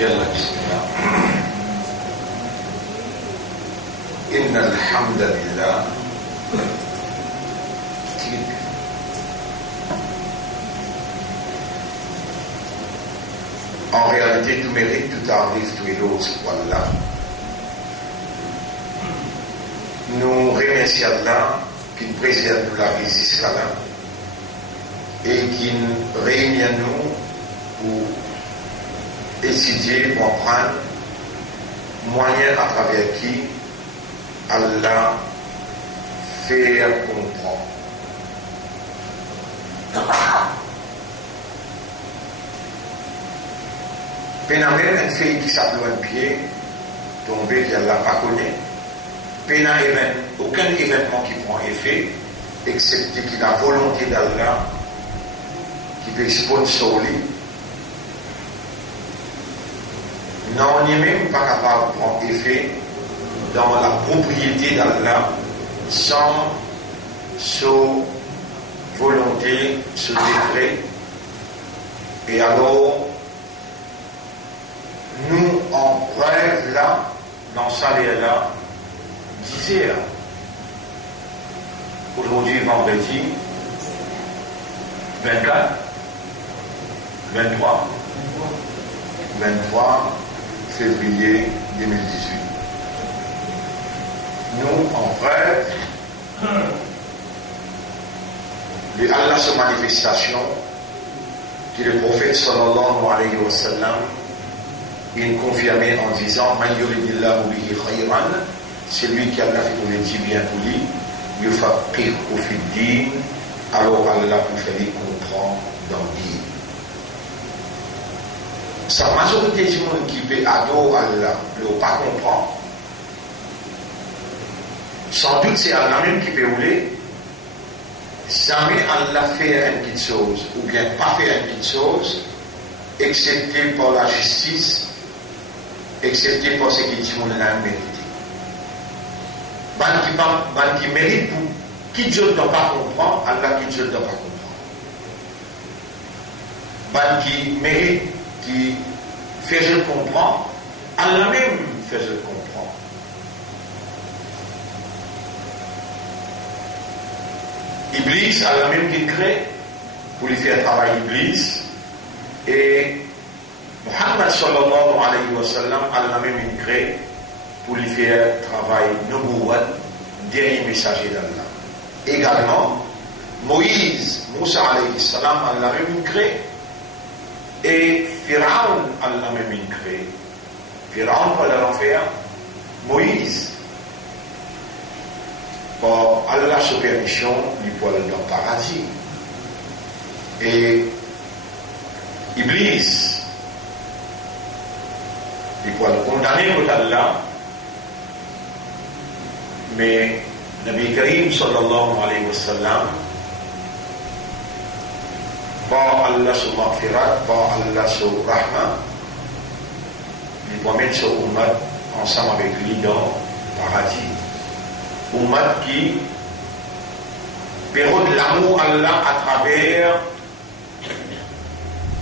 يلا بسم الله. إن الحمد لله en réalité tout mérite, tout arrive, tout est l'autre, voilà. Nous remercions Allah qui nous préserve de la vie jusqu'à là et qui nous réunit à nous pour étudier, comprendre moyen à travers qui Allah fait comprendre. Pénamène un fait qui s'appelle un pied, tombé qui Allah pas connaît. Pénamène, aucun événement qui prend effet, excepté qu'il a la volonté d'Allah qui peut sponsorer. Non, on n'est même pas capable de prendre effet dans la propriété d'Allah sans sa volonté, ce décret. Et alors, nous, en preuve là, dans ça et là, disait, aujourd'hui, vendredi, 24, 23 février 2018. Nous, en preuve de Allah sa manifestation, que le prophète sallallahu alayhi wa sallam, il confirmait en disant Man yuridillahu bihi khayran, celui qui a fait le dit bien pour lui, yufaqihu fid-din, alors Allah vous fait comprendre dans le din. Sa majorité du monde qui peut adorer Allah ne peut pas comprendre. Sans doute c'est Allah même qui peut rouler. Jamais Allah fait une petite chose, ou bien pas fait une petite chose, excepté par la justice, excepté par ce qui dit mon l'a mérité. Ban qui mérite pour qui Dieu ne doit pas comprendre, Allah qui Dieu ne doit pas comprendre. Ban qui mérite, qui fait je comprends, Allah même fait je comprends. Iblis, Allah même qui crée pour lui faire travailler Iblis, et Muhammad sallallahu alayhi wa sallam, Allah même il crée pour lui faire travailler Nubuwwat, dernier messager d'Allah. Également, Moïse, Moussa alayhi salam, Allah même il crée, et Pharaon, Allah même il crée. Pharaon, pour leur faire Moïse. Par Allah sa permission, il peut aller dans le paradis. Et Iblis, il peut le condamner pour Allah. Mais Nabi Karim sallallahu alayhi wa sallam, par Allah sa maghfirat, par Allah sa rahma, il peut mettre sa ummat ensemble avec lui dans le paradis. Ummat qui pérode l'amour Allah à travers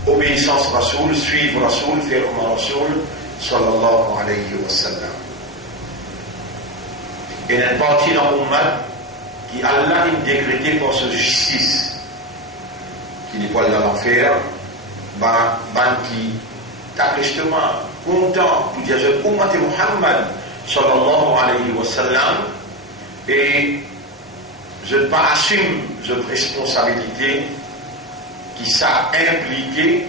obéissance Rasoul, suivre Rasoul, faire comme Rasoul sallallahu alayhi wa sallam. Et une partie dans l'Ummat qui Allah a décrété par sa justice, qui n'est pas dans l'enfer, qui est justement content pour dire je Ummat Muhammad sallallahu alayhi wa sallam. Et je ne pas assume cette responsabilité qui s'est impliquée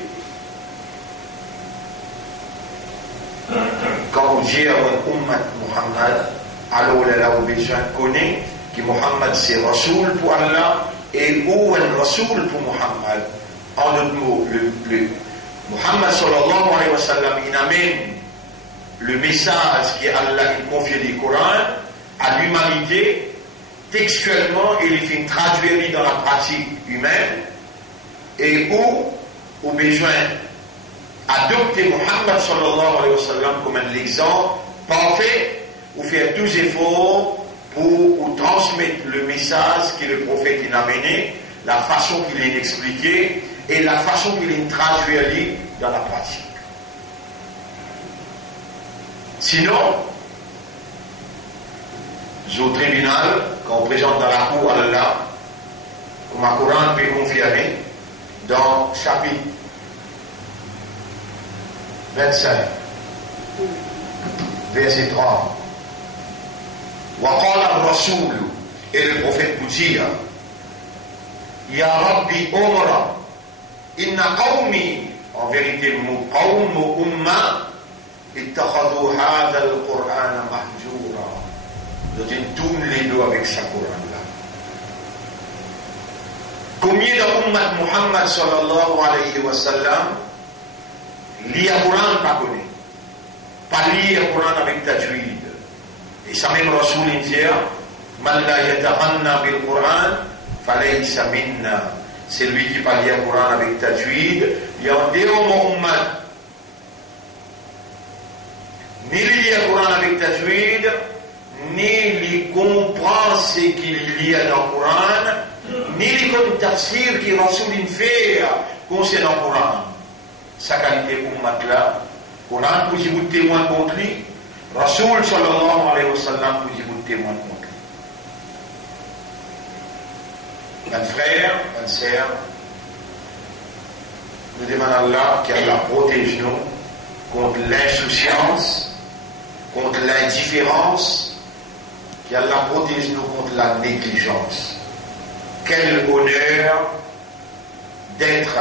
quand on dit à Ummat Muhammad, alors là a besoin de connaître que Muhammad c'est Rasoul pour Allah et où est Rasoul pour Muhammad. En d'autres mots, Muhammad sallallahu alayhi wa sallam, il amène le message qu'Allah a confié du Coran à l'humanité, textuellement, il fait traduire dans la pratique humaine, et où, au besoin, adopter Muhammad sallallahu alayhi wa sallam comme un exemple parfait, ou faire tous les efforts pour transmettre le message que le prophète a amené, la façon qu'il est expliqué, et la façon qu'il est traduit dans la pratique. Sinon, au tribunal, quand on présente dans la cour à Allah, comme un Coran peut confirmer, dans chapitre 25, verset 30, وقال الرسول, et le prophète nous dit, Ya Rabbi Omra, inna qawmi, en vérité le mot qawm ou umma, ittakhadhu hadha al-Qur'an mahjura. Donc il tourne les dos avec sa Coran-là. Combien d'ummat Muhammad sallallahu alayhi wa sallam lit le Coran pas connu, pas lire le Coran avec tajwid. Et ça même Rasoul dit, man la yatamanna bil Coran falaysa minna. C'est lui qui parle le Coran avec tajwid. Il y a un déo ummat ni lire le Coran avec tajwid, ni lui comprend ce qu'il lit dans le Coran, ni lui comme tafsir qui Rasoul fait concernant le Coran. Sa qualité ummat là, Coran pour vous témoin contre lui, Rasoul sallallahu alayhi wa sallam pour vous témoin contre lui. Mes frères, mes sœurs, nous demandons à Allah qu'Allah protège nous contre l'insouciance, contre l'indifférence, qu'Allah protège nous contre la négligence. Quel honneur d'être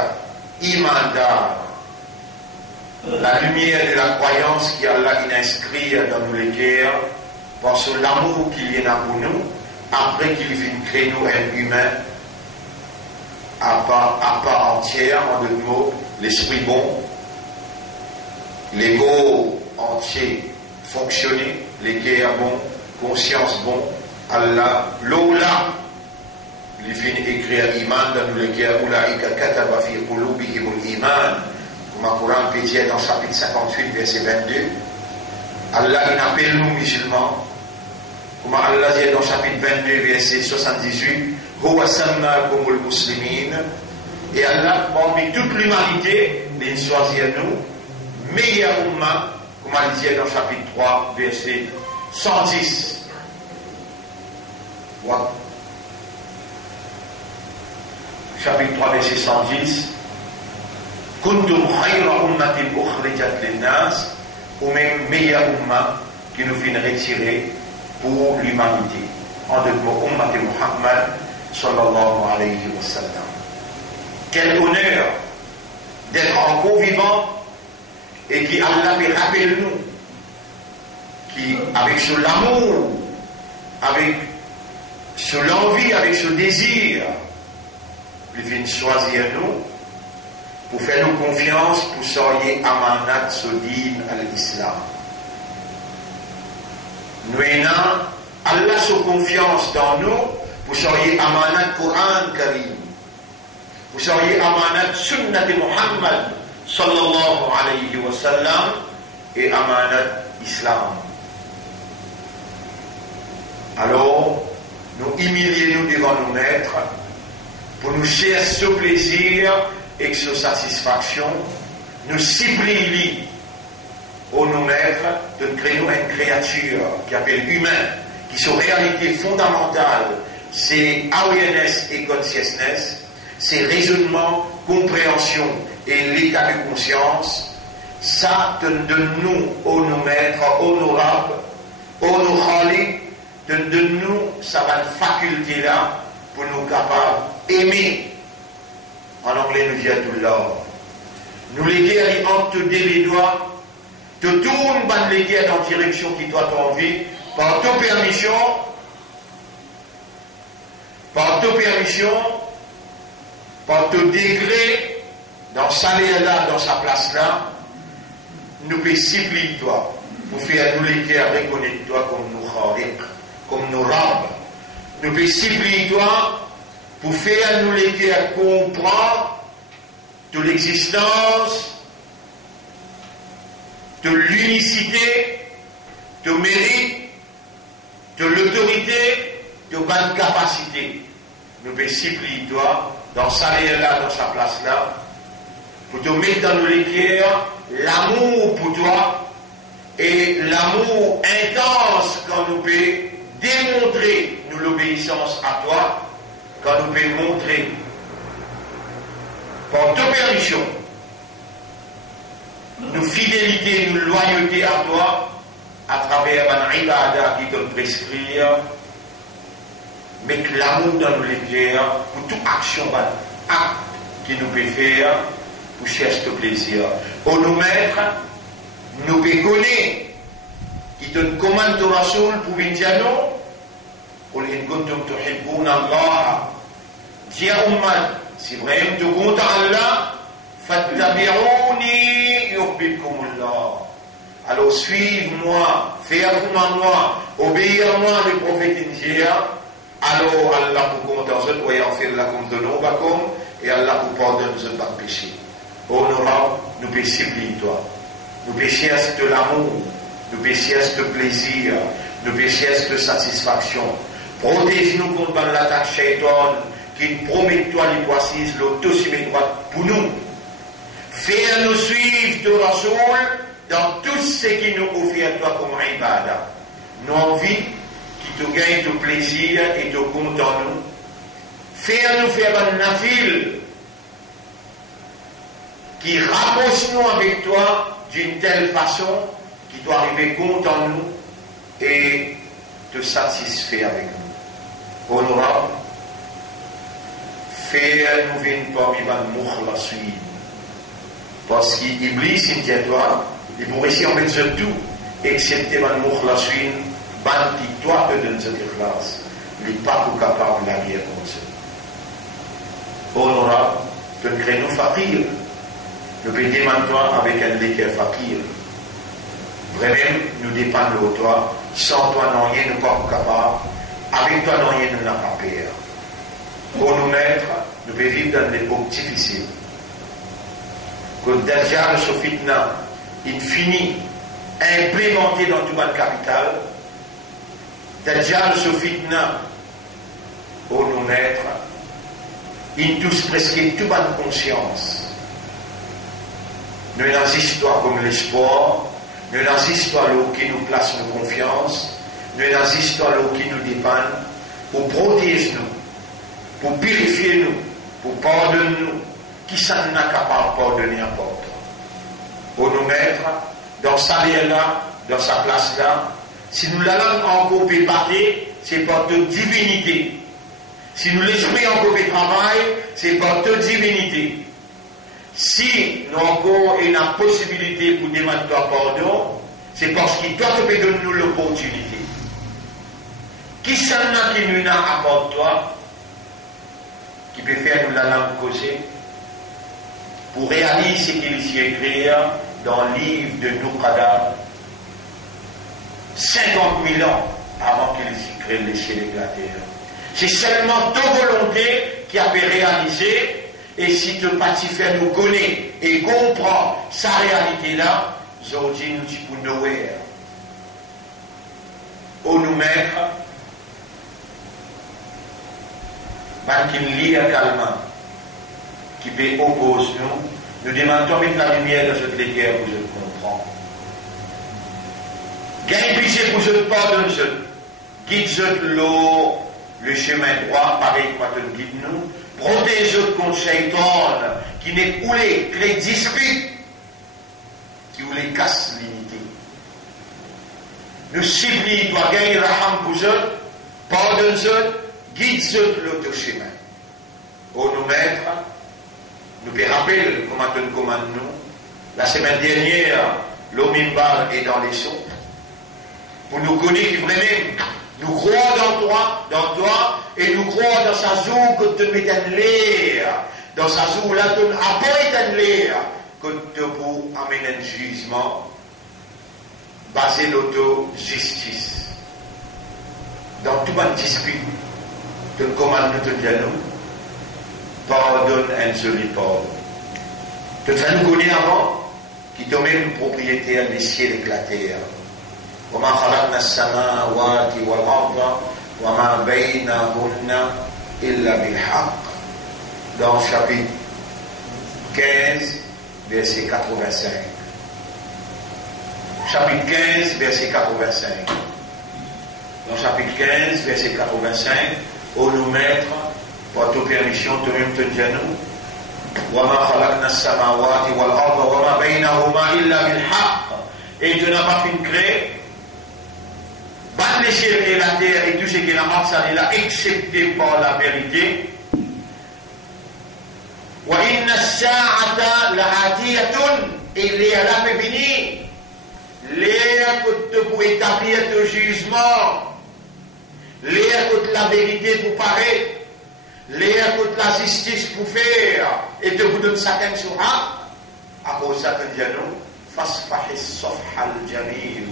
imandar, la lumière de la croyance qu'Allah inscrit dans nos cœurs, parce que l'amour qu'il y a pour nous, après qu'il vienne créer nous un humain, à part entière, en deux mots, l'esprit bon, l'ego entier fonctionner, les cœurs bons, conscience bon, Allah, l'Ola, il vient écrire iman dans nos cœurs, Oulaïka kataba fi qulubihimul iman, comme un Coran peut dire dans le chapitre 58, verset 22, Allah il appelle nous musulmans, comme Allah dit dans le chapitre 22, verset 78, Huwa sammakumul muslimin, et Allah, parmi toute l'humanité, il choisit nous, meilleur umma, comme il dit dans le chapitre 3, verset 110. What? Chapitre 3, verset 110. Kuntum khayra ummatin ukhrijat linnas, ou même meilleur umma qui nous vient retirer pour l'humanité. En deux mots, ummat Muhammad sallallahu alayhi wa sallam. Quel honneur d'être encore vivant et qui Allah peut rappeler nous, qui avec ce l'amour, avec ce l'envie, avec ce désir, il vient choisir nous pour faire nous confiance pour soyez amanat sodin à l'islam. Nous ayons Allah sa confiance dans nous pour soyez amanat Coran Karim, pour soyez amanat sunnat de Muhammad sallallahu alayhi wa sallam et amanat islam. Alors, nous humilions devant nos maîtres pour nous chercher ce plaisir et ce satisfaction, nous supplions au nos maîtres de créer une créature qui appelle humain, qui sont réalité fondamentale, c'est awareness et consciousness, c'est raisonnement, compréhension et l'état de conscience. Ça donne-nous, ô nos maîtres honorables, ô nos khalik, donne-nous ça va une faculté là pour nous capables d'aimer. En anglais nous dit tout l'or. Nous les guerres entre les doigts, te tourne ban les guerres dans la direction qui doit envie, par toute permission, par tout décret, dans sa là, dans sa place là, nous pouvons supplier toi pour faire nous les guerres reconnaître toi comme nous khalik, comme nos rabs. Nous pouvons supplier toi pour faire nous les guerres comprendre de l'existence, de l'unicité, de mérite, de l'autorité, de bonne capacité. Nous pouvons supplier toi dans sa là, dans sa place là, pour te mettre dans nos cœurs l'amour pour toi et l'amour intense quand nous peut démontrer nous l'obéissance à toi, quand nous peut montrer par ta permission nous fidélité, nous loyauté à toi à travers un ibada qui te prescrit, mais que l'amour dans nous l'éclaire pour toute action, acte qui nous peut faire pour chercher le plaisir. Pour nous mettre, nous pouvons connaître qui te commande ton Rasoul pour venir dire non. Pour les kuntum tuhibbun Allah. Dis à Ummat, si vraiment tu comptes Allah, fattabi'uni yuhibbukumullah. Alors suive-moi, fais-moi moi, obéis-moi le prophète India. Alors Allah vous compte en eux, voyant faire la compte de nous, et Allah vous pardonne de péché. Honorable, nous péchons toi. Nous péchons de l'amour, nous péchons de plaisir, nous péchons de satisfaction. Protège-nous contre l'attaque shaitan qui promet toi les voici l'autocimé droite pour nous. Fais-nous suivre ton Rasoul dans tout ce qui nous offre à toi comme ibada. Nous envie qui te gagne ton plaisir et te compte en nous. Fais-nous faire un nafil qui rapproche nous avec toi d'une telle façon qui doit arriver compte en nous et te satisfaire avec nous. Honorable, fais-nous venir parmi les mukhlassin. Parce qu'Iblis, il dit à toi, il pourrait essayer en mettre tout, excepté les mukhlassin, qui toi te donne cette classe. Il n'est pas capable de la guerre comme ça. Honorable, tu ne crées nous fakir. Nous pouvons demander avec un léquer fakir. Vraiment, nous dépendons de toi. Sans toi, non, rien n'est pas capable. Avec toi, non, rien n'a pas peur. Pour nous mettre, nous pouvons vivre dans des époques difficiles. Que déjà, le fitna, il finit implémenté dans tout le capital. Déjà, le fitna, pour nous mettre, il touche presque toute bonne conscience. Nous dans une histoire comme l'espoir, nous dans une histoire qui nous place nos confiance, nous dans une histoire qui nous dépend, pour protéger nous, pour purifier nous, pour pardonner nous, qui ça n'a capable de pardonner encore. Pour nous mettre dans sa vie là, dans sa place là, si nous l'allons encore pépater, c'est par toute divinité. Si nous l'esprit encore de travail, c'est par toute divinité. Si nous encore une possibilité pour demander pardon, c'est parce que toi tu peux donner nous l'opportunité. Qui s'en a qui nous a apporté toi, qui peut faire nous la langue causer, pour réaliser ce qu'il s'y écrit dans le livre de Nuqada, 50 000 ans avant qu'il s'y crée les cieux et la terre. C'est seulement ta volonté qui a pu réaliser. Et si tu participes nous connaître et comprendre sa réalité là, aujourd'hui nous disons pour nous où nous mettre, qui nous lit calmement, qui peut opposer nous demandons mettre la lumière dans cette guerre pour je comprends. Gagne pitié pour je pardonne, guide le chemin droit, pareil que tu guides nous. Protège contre Shaitan qui n'est coulé, que les disputes, qui ou les casse l'unité. Nous supplions, toi, gagner raham pour eux, pardonne-eux, guide-eux l'autre chemin. Pour nous mettre, nous pouvons rappeler comment tu nous commandes nous. La semaine dernière, l'Omimbar est dans les sauts. Pour nous connaître vraiment. Nous croyons dans toi, et nous croyons dans sa joue que tu mets en l'air, dans sa joue là tu apportes en l'air, que tu peux amener un jugement, basé l'auto-justice. Dans tout le dispute, tu commandes de te dire nous, pardonne un seul pardon. Tu fais nous connaître avant, qui te met une propriété des cieux et la terre. وما خلقنا السماوات والأرض وما بينهن إلا بالحق. Dans chapitre 15, verset 85. chapitre 15, verset 85. Dans chapitre 15, verset 85, on nous mettre, pour toute permission, toi-même te dis à nous, وَمَا خَلَقْنَا السَّمَاوَاتِ وَالْأَرْضَ وَمَا بَيْنَهُمَا إِلَّا بِالْحَقِّ. Et tu n'as pas fait créer, battre les ciels et la terre et tout ce qui est là, là, excepté par la vérité. وَإِنَّ السَّاعَةَ لَآتِيَةٌ. Et les à la béni, les pour établir le jugement, les la vérité pour paraître, les la justice pour faire, et te vous donne chacun sur un, à cause de ça, te dit à nous, fasfahis safhal jamil.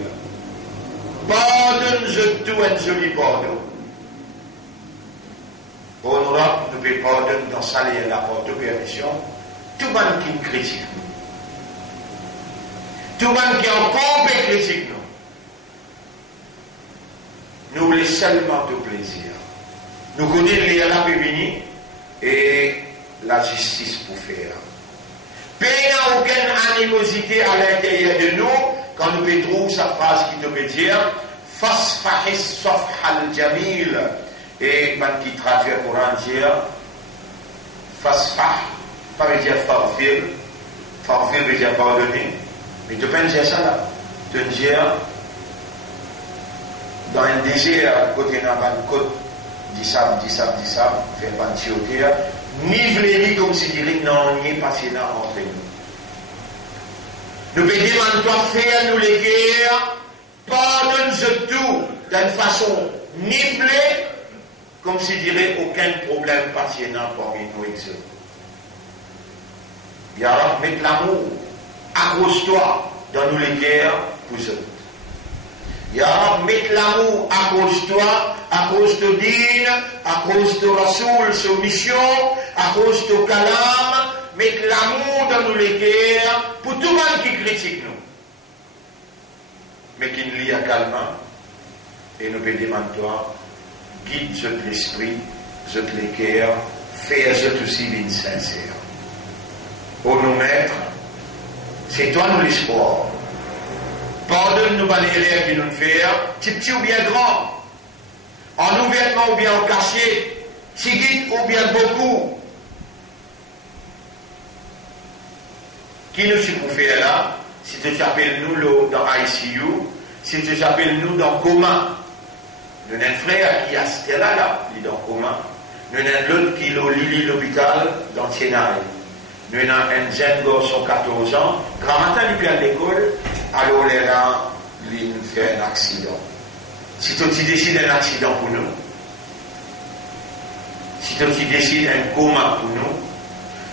Pardonne tout un joli pardon. Pour nous, nous pouvons pardonner dans sa la porte de permission, tout le monde qui critique nous. Tout le monde qui est encore critique nous. Nous voulons seulement de plaisir. Nous connaissons les la béni et la justice pour faire. Pays n'a aucune animosité à l'intérieur de nous quand nous trouvons sa phrase qui te veut dire fasfahis safhal jamil. Et man qui traduit le Coran dire fasfah, pas veut dire farfir veut dire pardonner. Mais tu peux dire ça là. Tu peux dire dans un désert, côté dans une côte, dit ça, fait pas de chioter, niveler comme si dirait non, ni passé là entre nous. Nous pouvons demander toi faire nous les guerres, pardonne-nous tout d'une façon nivelée, comme si dirait aucun problème passionnant parmi nous et eux. Il y a mettre l'amour, accroche-toi dans nous les guerres pour eux. Ya mettre l'amour, accroche-toi, accroche-toi dîne, accroche-toi Rasoul, soumission, accroche-toi Kalam, mettre l'amour dans nous les guerres pour tout le monde qui critique nous. Mais qui nous lie à calmement, et nous pouvons demander toi, guide l'esprit, les cœurs, fais aussi d'une sincère. Pour nous mettre, c'est toi nous l'espoir. Pardonne-nous les erreurs que nous faisons, petit ou bien grand, en ouvertement ou bien en caché, tigit ou bien beaucoup. Qui nous pour faire là, si tu t'appelles nous dans ICU, si tu t'appelles nous dans coma, nous avons un frère qui a ce là, il est dans coma, nous avons l'autre qui est au l'hôpital dans Tienaï. Nous avons un jeune garçon 14 ans, grand matin il vient à l'école, alors là, il fait un accident. Si tu décides un accident pour nous, si tu décides un coma pour nous,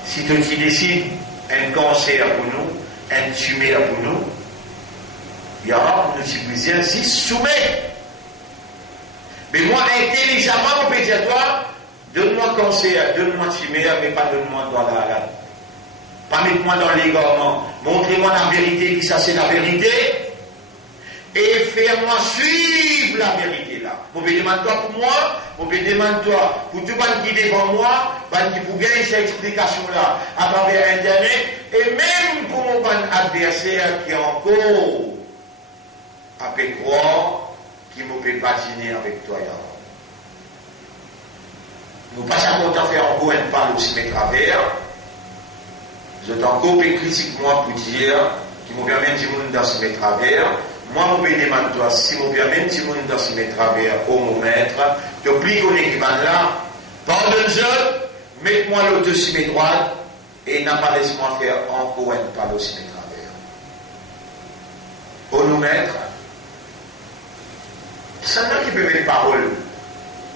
si tu décides un cancer pour nous, un tumeur pour nous, il y aura nous civilisations si soumet. Mais moi, intelligemment, mon pédiatre, donne-moi cancer, donne-moi tumeur, mais pas donne-moi dans la lame. Pas mettre-moi dans l'égarement. Montrez-moi la vérité, qui ça c'est la vérité. Et fais-moi suivre la vérité là. Vous pouvez demander toi pour moi, vous pouvez demander toi pour tout le monde qui est devant moi, qui pour gagner cette explication là à travers Internet, et même pour mon adversaire qui est encore après croire, qui ne peut pas dîner avec toi. Nous ne passons pas content de faire encore un parle aussi mes travers. Je t'ai encore critique moi pour dire qui me permet de dire dans mes travers. Moi, je me demande toi, si je me permets de dire dans mes travers, au mon maître, tu oublies qu'on est là, pardonne-je, mets-moi l'autre sur mes droites et n'a pas laissé-moi faire encore un parle aussi mes travers. Au nous maître, c'est là qui peut mettre parole,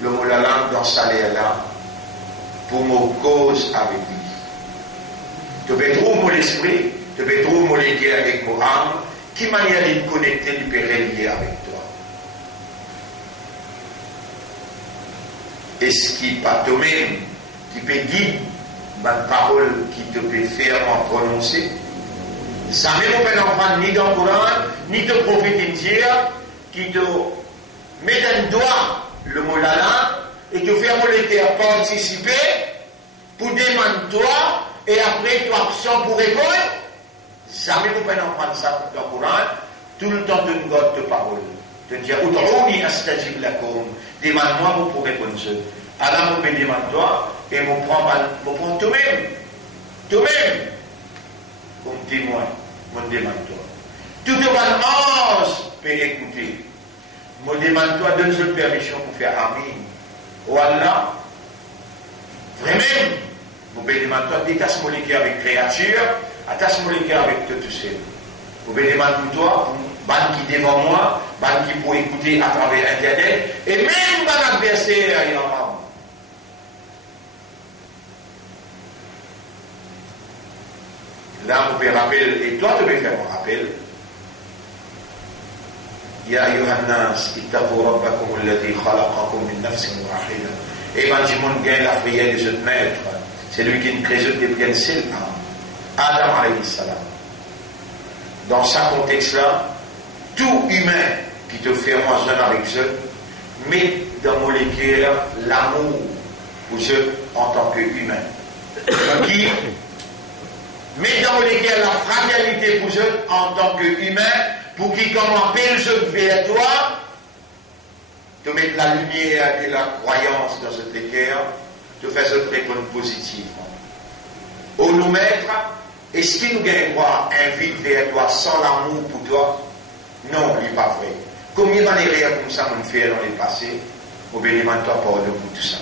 le mot la langue dans sa là, pour mon cause avec lui. Tu peux trouver mon esprit, tu peux trouver mon lien avec mon âme, qui manière de connecter, de peut relier avec toi. Est-ce qu'il pas toi-même qui peut dire ma parole qui te peut faire en prononcer? Ça ne peut pas prendre ni dans le Coran, ni de prophète dire qui te met un doigt le mot là et te fait mon participer pour demander toi. Et après, tu as option pour répondre. Jamais vous pouvez en prendre ça dans le Coran. tout le temps d'une God de parole. De dire, Ud'ouni astajib lakum, demande-moi, vous pourrez répondre. Alors, vous me demande-toi, et vous prends toi-même. Toi-même, comme témoin, vous demande-toi. Tout le monde peut écouter. Vous demande-toi, donne-moi permission pour faire Amin. Voilà. Vraiment, vous pouvez demander, détache-moi les cœurs avec créature, attache-moi les cœurs avec tout seul. Vous pouvez demander toi, ban qui devant moi, ban qui peut écouter à travers Internet, et même ban adversaire, il y en a. Là, vous pouvez rappeler, et toi, tu peux faire un rappel. Ya ayyuhan nas, ittaqu rabbakum alladhi khalaqakum min nafsin wahida. Et quand je gagne la prière de ce maître, c'est lui qui nous crée des principes. Adam alayhi salam. Dans ce contexte-là, tout humain qui te fait moisson avec eux, met dans mon cœur l'amour pour eux en tant qu'humain. Qui met dans mon cœur la fraternité pour eux en tant qu'humain, pour qui, comme on appelle eux vers toi, de mettre la lumière et la croyance dans ce cœur, de faire ce répondre positivement. Au nous mettre, est-ce qu'il nous gagne droit invite vers toi sans l'amour pour toi? Non, il n'est pas vrai. Combien d'années comme ça nous fait dans le passé, au bénéfice toi pardon pour tout ça.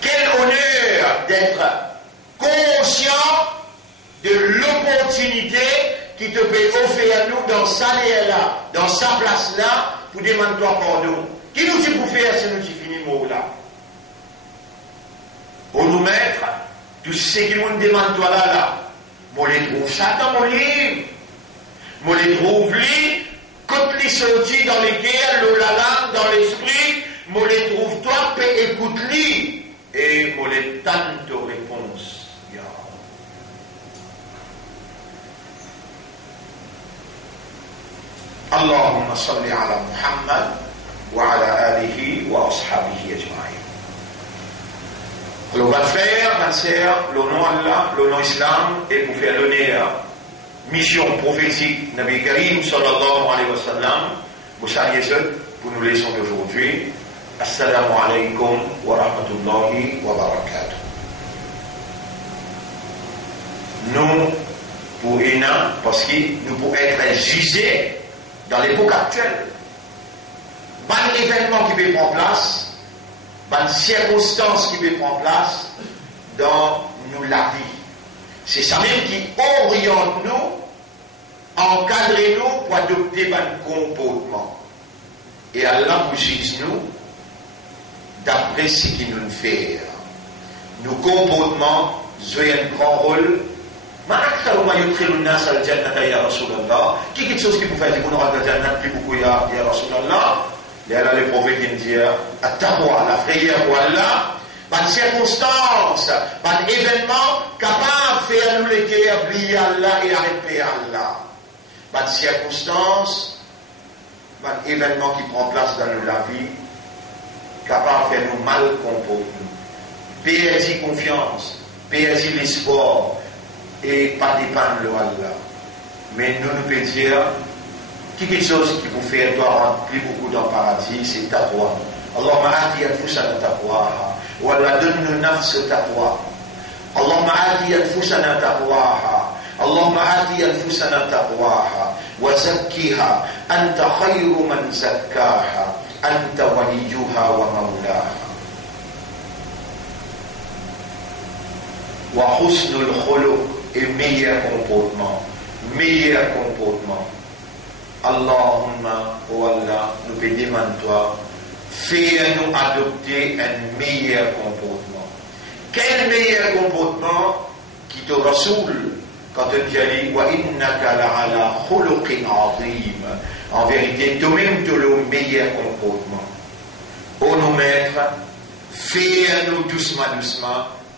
Quel honneur d'être conscient de l'opportunité qui te peut offrir à nous dans sa là, dans sa place là, pour demander toi pardon. Qui nous dit pour faire si nous finissons mot là? Pour nous mettre, tout ce qui nous demande toi là, moi les trouve ça dans mon livre. Moi les trouve lui, quand les sorties dans les guerres, la langue, dans l'esprit, moi les trouve toi, écoute-lui. Et moi les tente de réponse. Allahumma salli ala Muhammad wa ala alihi wa ashabihi ajma'in. Alors on va faire, ma sœur, le nom Allah, le nom Islam, et pour faire l'honneur, mission prophétique, Nabi Karim sallallahu alayhi wa sallam, vous saluez ceux pour nous leçons d'aujourd'hui. Assalamu alaykum wa rahmatullahi wa barakatuh. Nous, pour Ina, parce que nous pouvons être jugés dans l'époque actuelle. Ban événement qui peut prendre place, ban circonstances qui peut prendre place dans nous la vie. C'est ça même qui oriente nous, encadre nous pour adopter un comportement. Et Allah vous juge nous d'après ce qu'il nous fait. Nos comportements jouent un grand rôle. Qui quelque chose qui vous fait dire qu'on aura de la Jannah plus beaucoup ya Rasulallah? Et là les prophètes disent at-taqwa, la frayeur pour Allah, par circonstance, par événement capable de faire nous les cœurs oublier Allah et arrêter Allah. Par circonstance, par événement qui prend place dans la vie, capable de faire nous mal comporter. Perdre confiance, perdre l'espoir. Et pas dépendre de Allah. Mais nous pouvons dire quelque chose qui vous fait doit rentrer plus beaucoup dans le paradis, c'est taqwa. Allahumma ati anfusana taqwaha. Wa la donne nafs taqwa. Allahumma ati anfusana taqwaha. Allahumma ati anfusana taqwaha. Wa zakkiha. Anta khayru man zakkaha. Anta waliyuha wa mawlaha. Wa husnul khuluq. Et meilleur comportement. Allahumma, oh Allah, nous te demandons toi, fais-nous adopter un meilleur comportement. Quel meilleur comportement qui te rassoule quand tu dis wa innaka la'ala khuluqin azim. En vérité, toi-même tu as le meilleur comportement. Oh nos maîtres, fais-nous doucement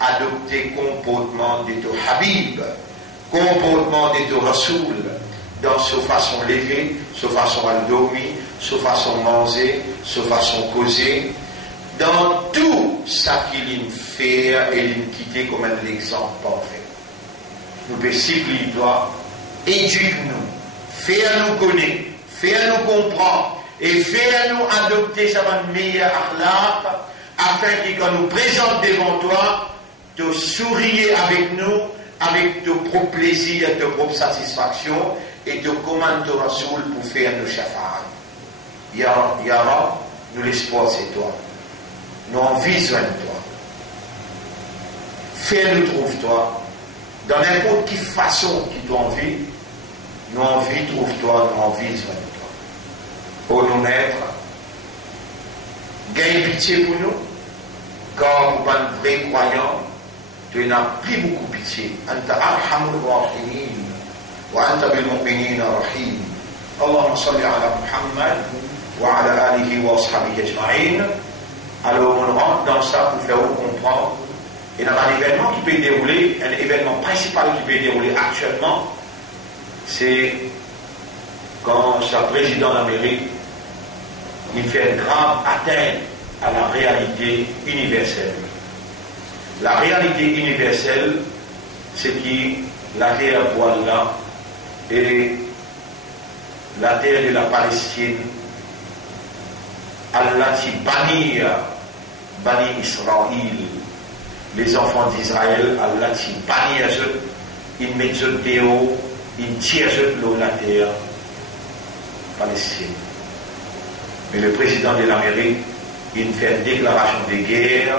adopter comportement de ton Habib, comportement de ton Rasoul, dans sa façon lever, sa façon à dormir, sa façon manger, sa façon causer, dans tout ça qu'il fait et il quitter comme un exemple parfait. Nous pouvons supplier toi, éduque-nous, fais-nous connaître, fais-nous comprendre et fais-nous adopter sa meilleure akhlaq afin que quand nous présente devant toi, te sourire avec nous, avec ton propre plaisir, ta propre satisfaction et te commande ton Rasoul pour faire nos shafa'at. Ya Rab, nous l'espoir c'est toi. Nous envisons toi. Fais-nous trouve toi. Dans n'importe quelle façon qui t'ont envie, nous envie trouve toi, nous envisons toi. Oh nos maîtres, gagne pitié pour nous, car pour un vrai croyant, tu n'as plus beaucoup pitié. Anta arhamur rahimin, wa anta bil mu'minina rahim. Allahumma salli ala Muhammad wa ala alihi wa ashabihi ajma'in. Alors on rentre dans ça pour faire comprendre. Et dans un événement qui peut dérouler, un événement principal qui peut dérouler actuellement, c'est quand ce président d'Amérique, il fait une grave atteinte à la réalité universelle. La réalité universelle, c'est que la terre voilà et la terre de la Palestine, Allah qui bannit Israël, les enfants d'Israël, Allah qui bannit eux, il met eux dehors, il tire eux de la terre Palestine. Mais le président de l'Amérique, il fait une déclaration de guerre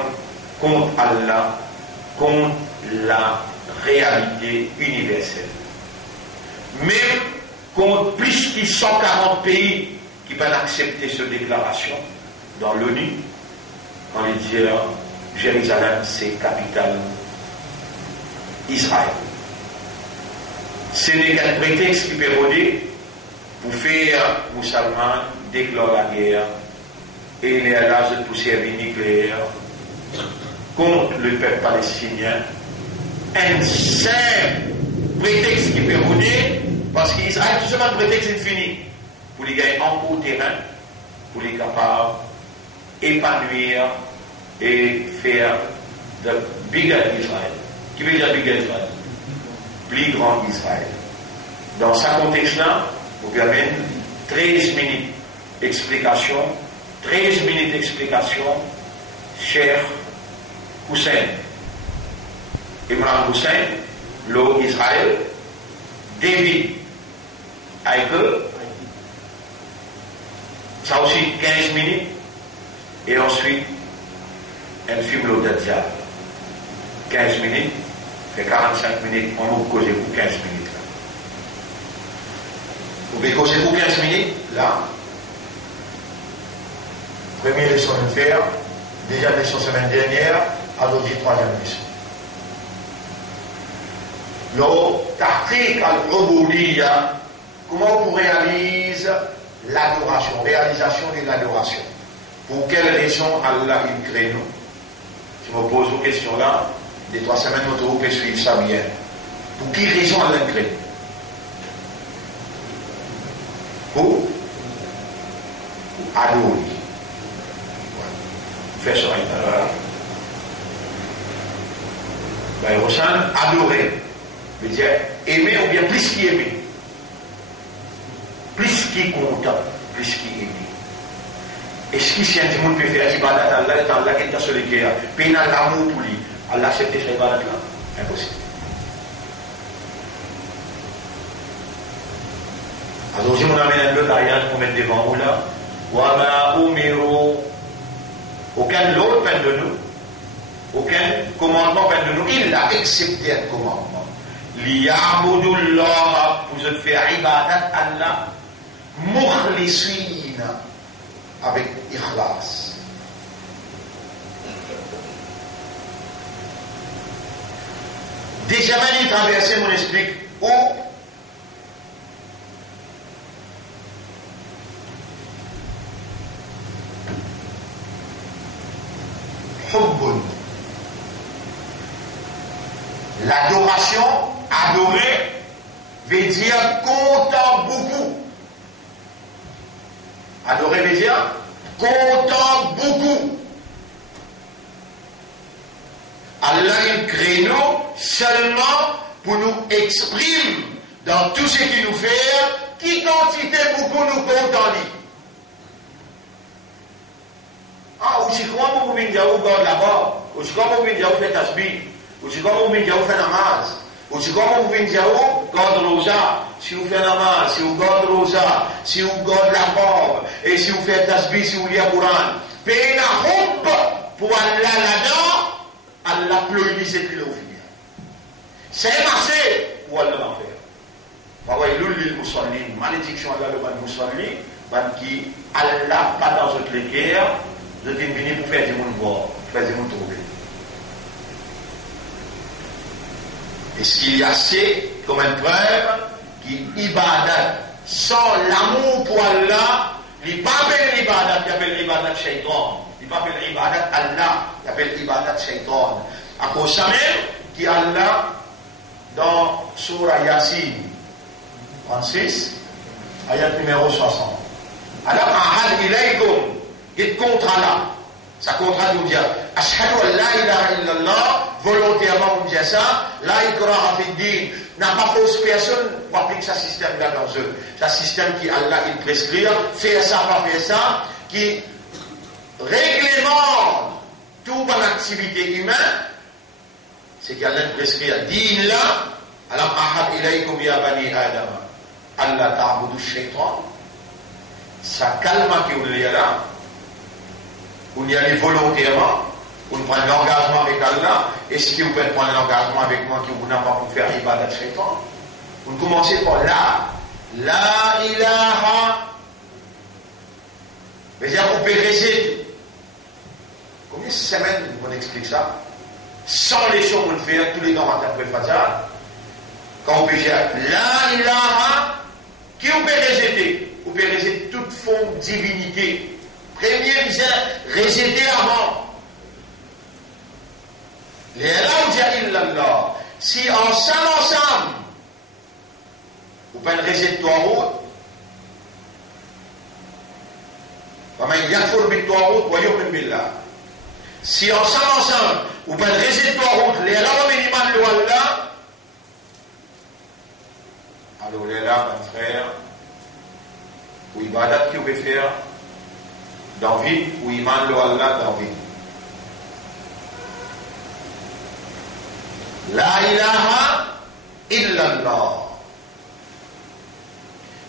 contre Allah, contre la réalité universelle. Même contre plus de 140 pays qui peuvent accepter cette déclaration dans l'ONU, on les dit Jérusalem, c'est capitale Israël. Ce n'est qu'un prétexte qui peut rôder pour faire musulmans déclarer la guerre et les là pour servir nucléaire contre le peuple palestinien. Un simple prétexte qui peut rôder parce qu'Israël, tout seulement le prétexte infini pour les gagner en court terrain, pour les capables épanouir et faire de bigger Israël. Qui veut dire bigger Israël? Plus grand Israël. Dans ce contexte-là, vous permet 13 minutes d'explication, 13 minutes d'explication, cher Hussein. Imran Hussein, l'eau Israël, David, avec eux, ça aussi 15 minutes, et ensuite, un film l'eau de diable. 15 minutes, fait 45 minutes, on va causer pour 15 minutes. Vous pouvez causer pour 15 minutes, là. Première leçon de faire, deuxième leçon semaine dernière, aujourd'hui troisième leçon. Le tahqiq al-ubudiyya, comment on réalise l'adoration, réalisation de l'adoration. Pour quelle raison Allah il crée nous? Si je me pose aux questions là, les 3 semaines, nous pouvons suivre ça bien. Pour quelle raison Allah crée? Pour adorer. Faire ça. Adorer. Veut dire aimer ou bien plus qu'aimer. Plus qui content, plus qui aime. Est-ce que si un monde peut faire ibadat à Allah, Allah qui est sur le cœur, puis il a l'amour pour lui, Allah accepte cette ibadat là? Impossible. Alors si on amène un peu d'ayat pour mettre devant nous là, Wama umiru, aucun autre peine de nous, aucun commandement peine de nous, il a accepté un commandement. Liya'budullah, pour se faire ibadat à Allah, mukhlisina, avec ikhlas. Déjà, il traversé, on explique où hubbun. L'adoration, adorer, veut dire content beaucoup. Adorer veut dire content beaucoup. Allah il crée nous seulement pour nous exprimer dans tout ce qu'il nous fait qui quantité beaucoup nous compte en lit. Ah, ou si comment vous venez de garde là-bas, ou si comment vous venez de faire tasbih, ou si comment vous venez de faire namaz, ou si comment vous venez de garde rosa, si vous faites namaz, si vous garde rosa, si vous garde la barbe, et si vous faites tasbih, si vous lisez le Coran, payez la honte pour Allah là-dedans, Allah pleut c'est plus là au final. C'est marché pour Allah l'enfer. Fawailul lil musallin, malédiction à Allah le ban musallin, ban qui Allah pas dans toutes les guerres, je suis venu pour faire du monde voir, faire du monde trouver. Est-ce qu'il y a assez comme une preuve qui ibadat sans l'amour pour Allah, il n'est pas appelé l'ibadat, il appelle l'ibadat shaitan. Il ne appelle l'ibadat Allah, il appelle l'ibadat shaitan. À cause de ça même, qui Allah dans Surah Yasin 36, ayat numéro 60. Alors, ahad ilaykum, il contre Allah. Ça contrat nous dire, ashhadu an la ilaha illallah, volontairement on dit ça, la ikraha fi din, n'a pas fausse personne pour appliquer ce système là dans eux. Ce système qui Allah il prescrit, faire ça, pas faire ça, qui réglemente toute bonne activité humaine, c'est qu'Allah prescrit din là, alam ahad ilaykum ya bani adam, Allah ta'budu shaitan, ça calme qui vous l'y a là, vous y allez volontairement, vous prenez l'engagement avec Allah, et ce qui vous pouvez prendre l'engagement avec moi qui vous n'a pas pour faire ibadat shaitan, vous commencez par la ilaha, mais il y a vous péréger. Combien de semaines on explique ça? Sans les choses qu'on fait, tous les noms après Fatiha, quand on peut dire la ilaha, qui vous peut rejeter? Vous pouvez rejeter toute forme de divinité. Premier misère, rejeter avant. Les là illallah. Si ensemble, vous pouvez rejeter toi route, si ensemble, vous pouvez rejeter toi route, les là minimum le Allah. Alors les là, mon frère, ou ibadat qui vous pouvez faire dans vie, ou iman le Allah dans vie. La ilaha illallah.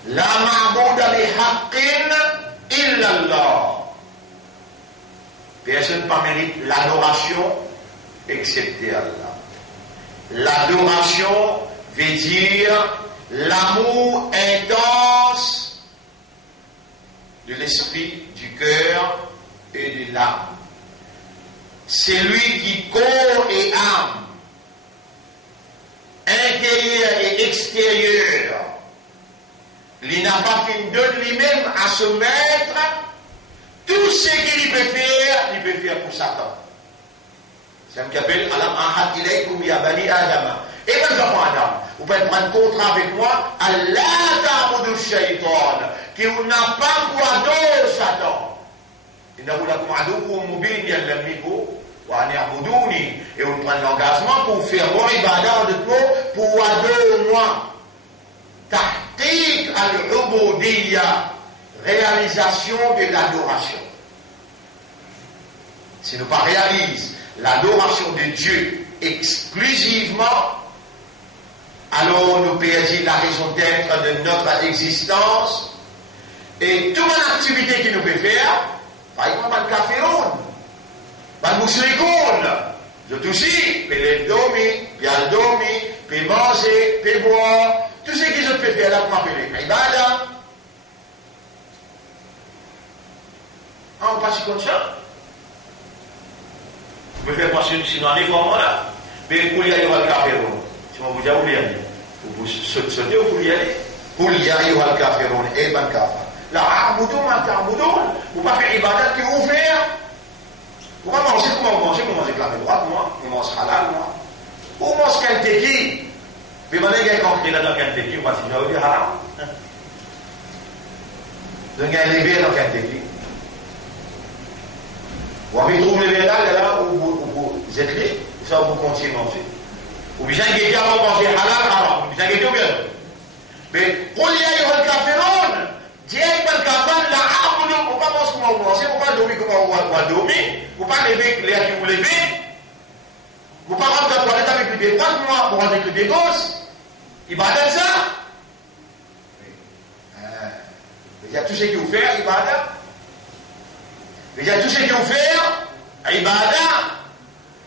La ma'bouda bihaqqin illallah. Personne ne mérite l'adoration excepté Allah. L'adoration veut dire l'amour intense de l'esprit, du cœur et de l'âme. C'est lui qui corps et âme, intérieur et extérieur, il n'a pas fini de lui-même à se mettre tout ce qu'il peut faire pour Satan. C'est ce qu'on appelle Alam ahad ilaykum ya bani Adam. Et même comme Adam, vous pouvez prendre contrat avec moi, Allah ta'budu shaitan, qui vous n'a pas pour adorer Satan. Innahu lakum aduwwun mubin yalamiku wa an ya'buduni. Et vous prenez l'engagement pour faire mon ibadah de toi, pour adorer moi. Tahqiq al-ubudiyya, réalisation de l'adoration. Si nous pas réalisons l'adoration de Dieu exclusivement, alors nous perdons la raison d'être de notre existence et toute activité qui nous peut faire, par exemple, le café ronde, le mousselikoun, je aussi, puis les dormir, puis le dormir, puis manger, puis boire, tout ce que je peux faire là, pour m'appeler Ibada. On passe comme ça. Vous pouvez faire passer sinon un effort là. Mais pour y aller au café ronde, si on vous dit où y aller, vous sautez ou vous y aller. Pour y aller au café ronde, et ben café. Là, vous pas faire ibadat que vous faites. Vous pas manger comment vous mangez café droit, moi, vous mangez halal, moi. Vous mangez Kentucky. Puis maintenant, il y a un concret là dans Kentucky, on va dire, vous avez haram. Donc, il y a un levé dans Kentucky. Vous avez trouvé les là où vous êtes libre, ça vous continuez à manger. Ou bien, il y a un manger halal, haram. Vous bien, Mais, قل يا أيها الكافرون, Dieu est le kafir, la arme, on ne peut pas penser comment vous pensez, on ne peut pas dormir comment on va dormir, on ne peut pas lever l'air que vous levez, on ne peut pas rentrer dans la toilette avec le pied droit, pour rentrer avec le pied gauche. Il va dire ça. Il y a tout ce qu'il vous fait, Ibada. Il y a tout ce qu'il vous fait, Ibada.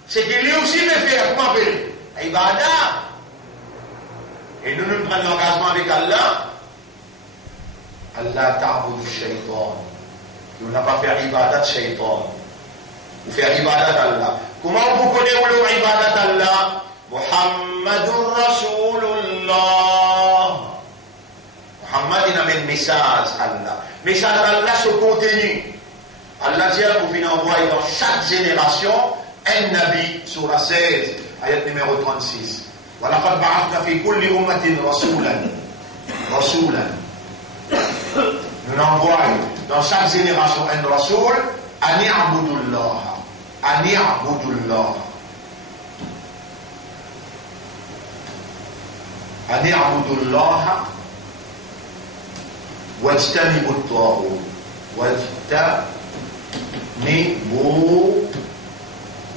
C'est qu'il lui aussi veut faire, comment appeler Ibada. Et nous nous prenons l'engagement avec Allah. Allah ta'budu shaitan. Nous n'avons pas fait ibadat shaitan. Vous faites ibadat Allah. Comment vous connaissez le ibadat Allah? Muhammadur Rasulullah. Muhammad il amène message Allah. Message Allah se contenu. Allah dit pour venir envoyer dans chaque génération un Nabi, surah 16, ayat numéro 36. وَلَقَدْ بَعَثْنَا فِي كُلِّ أُمَّةٍ رَسُولًا. Nous envoyons dans chaque génération un Rasoul, an i'budullah. An i'budullah wajtanibu at-taghut.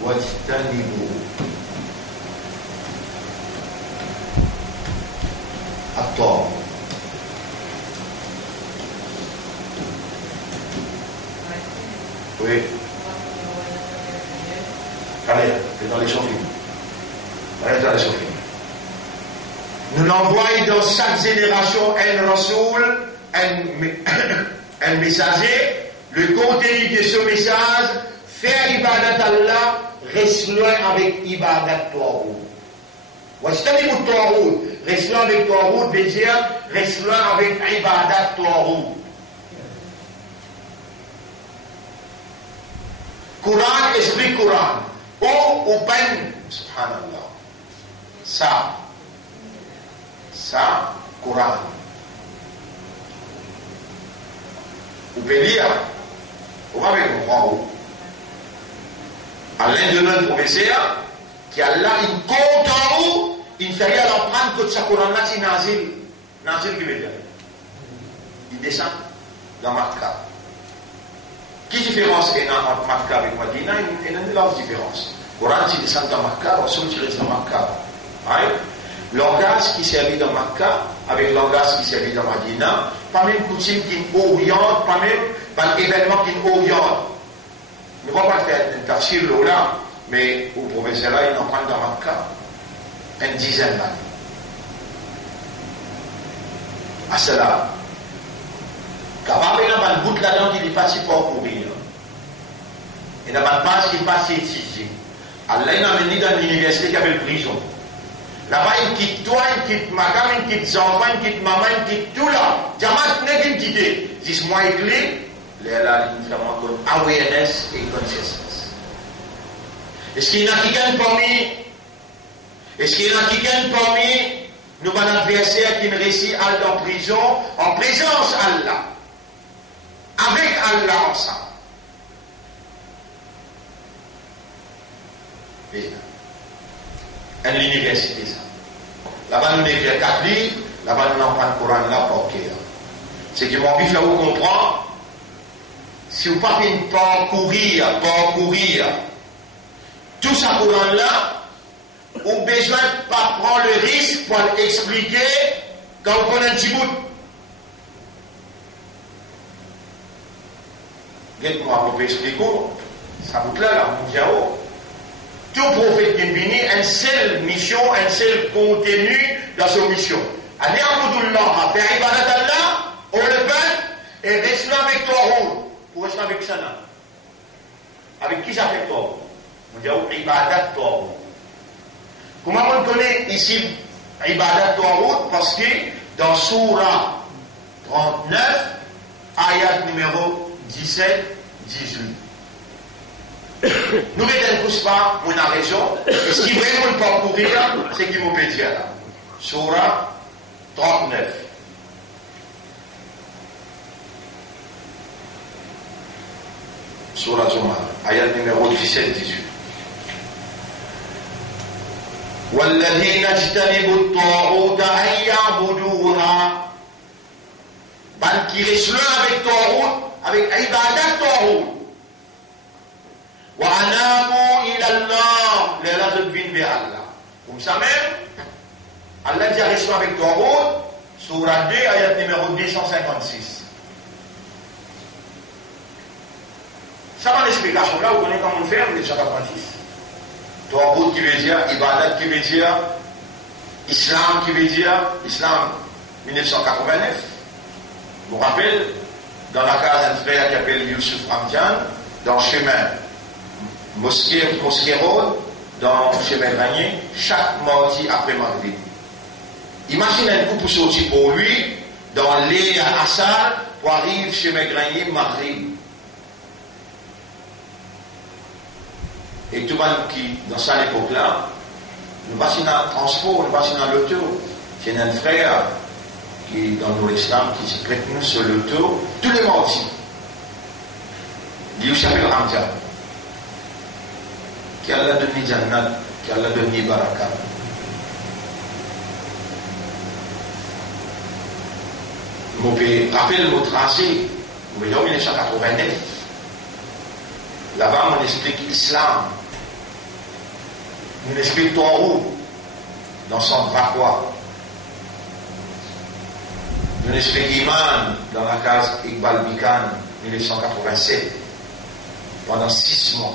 Wajtanibu at-taghut. Oui. Allez, c'est dans les chauffiers. Allez, dans les chauffiers. Nous l'envoyons dans chaque génération un Rasoul, un messager. Le contenu de ce message, faire ibadat Allah, reste loin avec ibadat Taghut. Wajtanibu at-taghut. Reste loin avec Taghut veut dire reste loin avec ibadat Taghut. Quran explique Quran. Ou open, subhanallah. Ça, Quran. Vous pouvez lire. Vous avez compris. À l'un de nos professeurs, qui a là une compte en haut, il fait rien à l'emprunter que ce Coran-là, c'est Nazil. Nazil qui veut dire. Il descend dans Makkah. Quelle différence est entre Makkah et Medina? Il y a une large différence. Le Coran qui descend dans Makkah, le Rasoul qui reste dans Makkah. Langage qui servit dans Makkah avec langage qui servit dans Medina, pas même coutume qui oriente, pas même pas événement qui oriente. Ne va pas faire un tafsir là, mais au professeur là, il en prend dans Makkah une dizaine d'années. À cela. Car il y a un bout là-dedans qui n'est pas si pour courir. Il y a une page qui n'est pas si étudiée. Allah il a amené dans l'université qui avait prison. Là-bas, il quitte toi, il quitte ma gamme, il quitte enfants, il quitte maman, il quitte tout là. Diamant n'est qu'une quitte. Dis-moi, il clé. Là, il fait un awareness et consciousness. Est-ce qu'il y en a qui gagne parmi? Est-ce qu'il y en a qui gagne parmi nous, un adversaire qui me réussit à aller en prison, en présence Allah, avec Allah ensemble? Et à l'université, ça. Là-bas, nous écrivons 4 livres, là-bas, nous n'avons pas le Coran là pour cœur. C'est que mon but fait vous comprendre, si vous ne pouvez pas parcourir tout ce Coran-là, vous avez besoin de ne pas prendre le risque pour l'expliquer quand vous prenez un petit bout. Dites-moi, vous pouvez expliquer, ça bout là, mon diao. Tout prophète qui est venu, une seule mission, un seul contenu dans sa mission. Allez à Moudullah, faire ibadat Allah, on le fait, et reste là avec toi, pour rester avec Sana. Avec qui ça fait toi? On dit ibadat toi. Comment on connaît ici ibadat toi? Parce que dans Surah 39, ayat numéro 17, 18. Nous ne tous pas, on a raison. Et ce qui vraiment pas courir, c'est qui m'ont pété là. Surah 39. Surah Zumar, ayat numéro 17-18. والذين اجتنبوا الطاغوت أن يعبدوها. Ban qui reste là avec Tawhid, avec Ibadat Tawhid. Wa anamu ila Allah, les là de venir vers Allah. Comme ça même, Allah dit reste avec Tawhid, Surah 2, ayat numéro 256. Ça va l'explication là, vous connaissez comment faire, vous êtes chaque apprentissage. Tawhid qui veut dire, Ibadat qui veut dire, Islam qui veut dire, Islam 1989. Je vous rappelle, dans la case d'un frère qui s'appelle Youssouf Ramdian, dans le chemin Mosquée Road, dans le chemin Granier, chaque mardi après Maghrib. Imaginez un coup pour sortir pour lui, dans l'île à Assal, pour arriver chez chemin Granier, Maghrib. Et tout le monde qui, dans cette époque-là, nous passons dans le transport, nous passons dans l'auto. C'est un frère qui, dans l'islam, qui se prête nous sur l'auto, tous les mardis. Il s'appelle Ramja. Qui Allah donné Jannat, qui Allah donné Baraka. Je me rappelle le mot tracé, en 1989. Là-bas, on explique l'islam. On explique Tawhid dans son Vakwa. On explique Iman dans la case Iqbal Bikan 1987. Pendant 6 mois,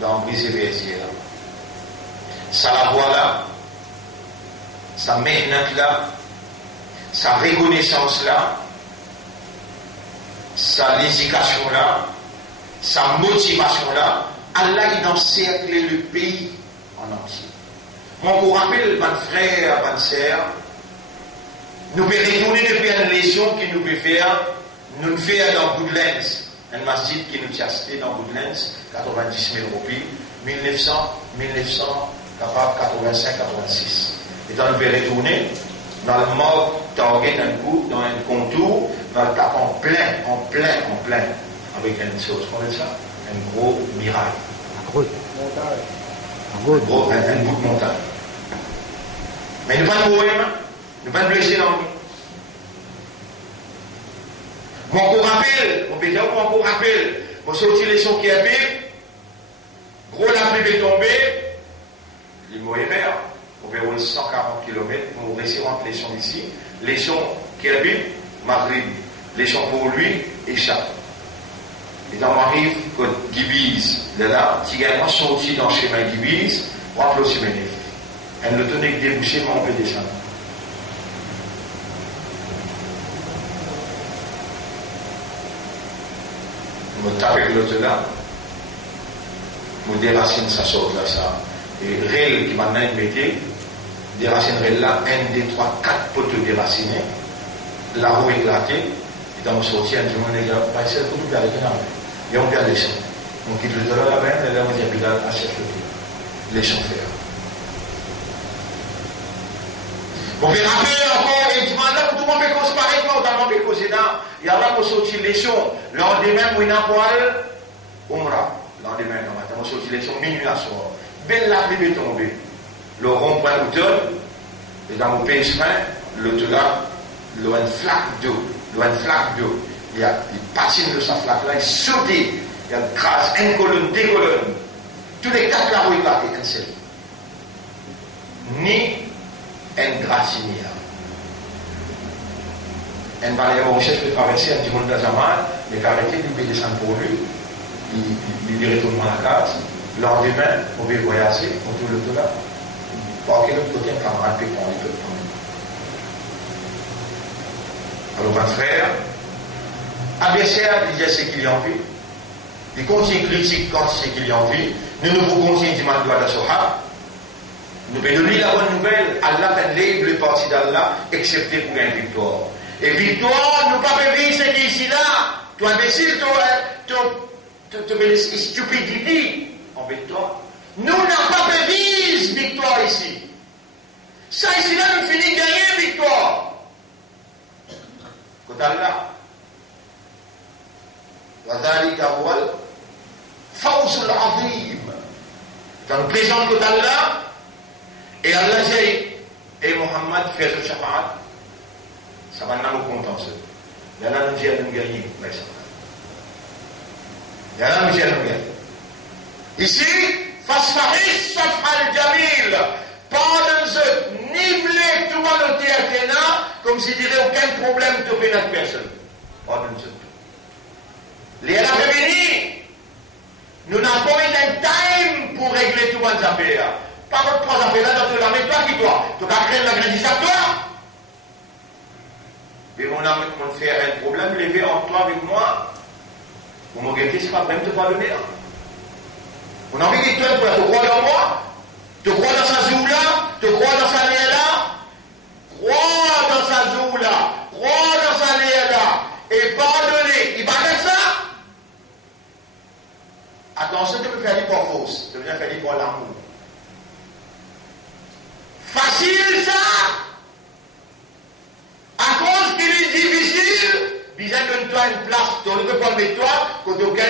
dans Brisé Verzier. Ça la voit là, sa méhnet là, sa reconnaissance là, sa désignation là, sa motivation là, Allah il encercle le pays en entier. Moi, vous rappelle, mon frère, ma soeur, nous pouvons retourner depuis une leçon qui nous peut faire, nous faire dans Woodlands, un masjid qui nous a acheté dans Woodlands, 90 000 roupies, 1900, capable 85, 86. Et donc, nous pouvons retourner dans le mode target un coup, dans un contour, dans le cap en plein, avec une chose, comment on dit ça? Un gros mirail. Un gros montagne. Un bout de montagne. Mais nous ne pas mourir, nous ne pas blesser dans le monde. Moi, on rappelle, mon pédale, moi, on rappelle, moi, sorti les sons qui habitent, gros la pluie est tombée, il m'a erreur, on va rouler 140 km, on va rester entre les sons ici, les sons qui habitent, Maghrib, les sons pour lui, échappent. Et dans m'arrive que Gibiz, là, si quelqu'un sorti dans le chemin Gibiz, on va aussi mener. Elle ne tenait que déboucher, mais on peut descendre. Je me tape avec l'autre là, je déracine sa sorte là, ça. Et réel qui maintenant mettait, déracine réel là, 1, 2, 3, 4 poteaux déracinés, la roue éclatée, et dans mon sortie, un jour, on est là, pas essayer de tout faire avec un arbre. Et on perd les champs. On quitte le dollar là-bas, et là, on dit à Bilal, achète les champs faire. On peut rappeler encore, et tu m'as là, tout le monde peut causer pareil, moi, dans le monde causer là, il y a là pour sortir les champs. Lendemain, où il y a un poil, Umrah. Lendemain, on va sortir les champs, minuit à soir. Belle la pluie est tombée. Le rond-point automne, et dans mon pays frein, l'autre là, il y a une flaque d'eau. Il patine de sa flaque là, il saute, il y a une crasse, une colonne, 2 colonnes. Tous les 4 là où il va être un seul. Ni un gratinier. Un balayeur au chef de traverser un petit monde d'Azaman, il a arrêté, il peut descendre pour lui, il retourne dans la case. Lendemain, on va voyager, on tourne le tout là. Par quel autre côté, un camarade peut prendre le temps. Alors, mon frère, adversaire, il dit ce qu'il y a envie. Il continue critique quand c'est qu'il y a envie. Nous vous continuons du mal de Soha. Nous pouvons donner la bonne nouvelle. Allah lève le parti d'Allah, excepté pour une victoire. Et victoire, nous ne pouvons pas vivre ce qui est ici là. Tu imbécile, tu stupidité en victoire. Nous n'avons pas besoin de victoire ici. Ça ici là, nous finissons gagner victoire. Quand Allah. وذلك هو الفوز العظيم. Quand nous présentons Allah, Et Allah dit, et Mohammed fait le shafaat, ça va nous contenter. Et Allah nous dit, nous gagner, mais ça va. Et Allah nous dit, nous gagner. Ici, Fasfahis Safal Jamil, pardonne-se, niblez tout à l'autre comme s'il n'y aurait aucun problème de notre personne. Pardonne-se. Les Arabes bénis, nous n'avons pas eu un time pour régler tout les affaires. Pas votre trois affaires là, dans la mais toi qui toi. Tu as créé l'agrédissement toi. Mais on fait un problème levé entre toi avec moi. Vous me regrettez, c'est pas même de pardonner. On a envie de toi, tu crois dans moi, tu crois dans sa zoula, tu crois dans sa léla, crois dans sa zoula, crois dans sa léla, et pardonner. Il va faire ça. Attention, tu peux faire des pour fausse, tu peux faire des pour l'amour. Facile ça, à cause qu'il est difficile, besoin de toi une place, tu ne peux pas mettre toi, quand tu aucun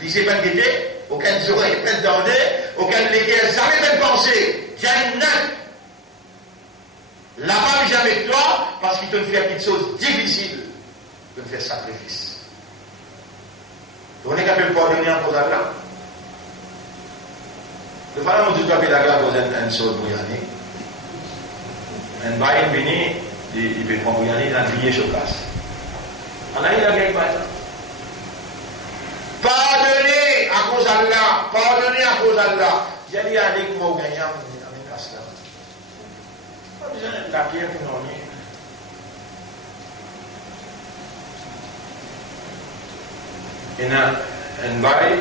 lycée pas guetté, aucun oreille pas d'ordre, aucun légué, jamais même pensé, tiens une nappe. Là-bas, jamais toi, parce qu'il te fait quelque chose de difficile, de faire sacrifice. On est capable de pardonner en cause de là. Le fallait nous tout à fait d'accord pour un saut pour y aller. Un bail venu, il peut prendre pour y aller, il a grillé sur place. On a eu la vieille baille. Pardonnez à cause d'Allah, pardonnez à cause d'Allah. J'ai dit à l'équipe au gagnant, avec la slam. Pas besoin de la pierre pour nous. Il y a un bail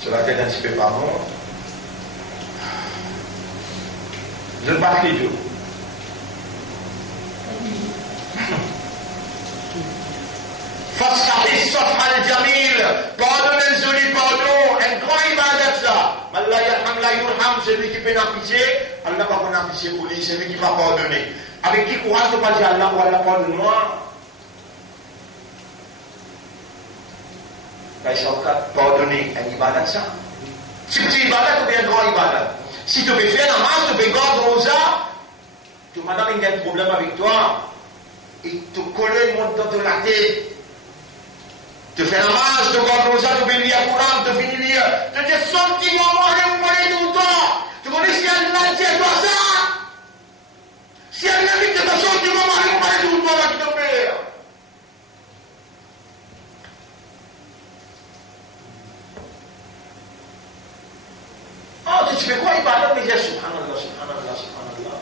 sur la tête un petit peu par mois. Je ne parle plus tout. Fasahis Safal Jamil, pardonnez le joli pardon, un grand ibadat ça. Allah yarham la yurham, celui qui peut n'appliquer, Allah va pas n'appliquer pour lui, celui qui va pardonner. Avec qui courage de pas dire Allah ou Allah pardonne-moi. Pardonner un ibadat ça. Si tu ibadat, tu es un grand ibadat. Si tu veux faire la masse, tu peux garder rosa, tu m'as donné un problème avec toi, et tu colles le monde dans la tête. Tu fais la masse, tu gardes rosa, tu peux lire le Coran, tu finis lire. Tu te sens petit moment, tu connais tout le temps. Tu connais si elle m'a dit toi ça. Si elle m'a dit que tu te sens petit moment, tu connais tout le temps, là, qui te fait. Oh, tu fais quoi, ibadat, mais dis subhanallah, subhanallah, subhanallah.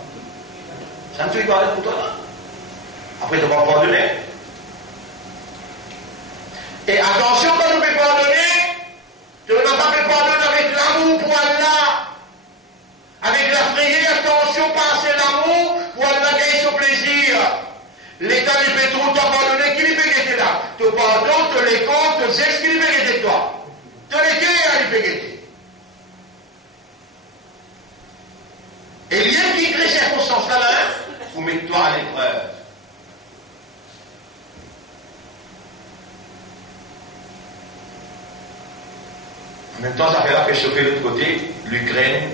Ça me fait ibadat pour toi là. Après, tu vas pardonner. Et attention, quand tu peux pardonner, tu ne vas pas me pardonner avec l'amour pour Allah. Avec la prière, attention, passer l'amour pour Allah gagner son plaisir. L'État du pétrole t'a pardonné, qui lui peut guetter là? Tu pardonnes, tu les comptes, tu sais ce qu'il lui peut guetter toi. Tu les guettes, il peut guetter. Et rien qui crée circonstance là, vous mettez-toi à l'épreuve. En même temps, ça fait la paix chauffer de l'autre côté, l'Ukraine,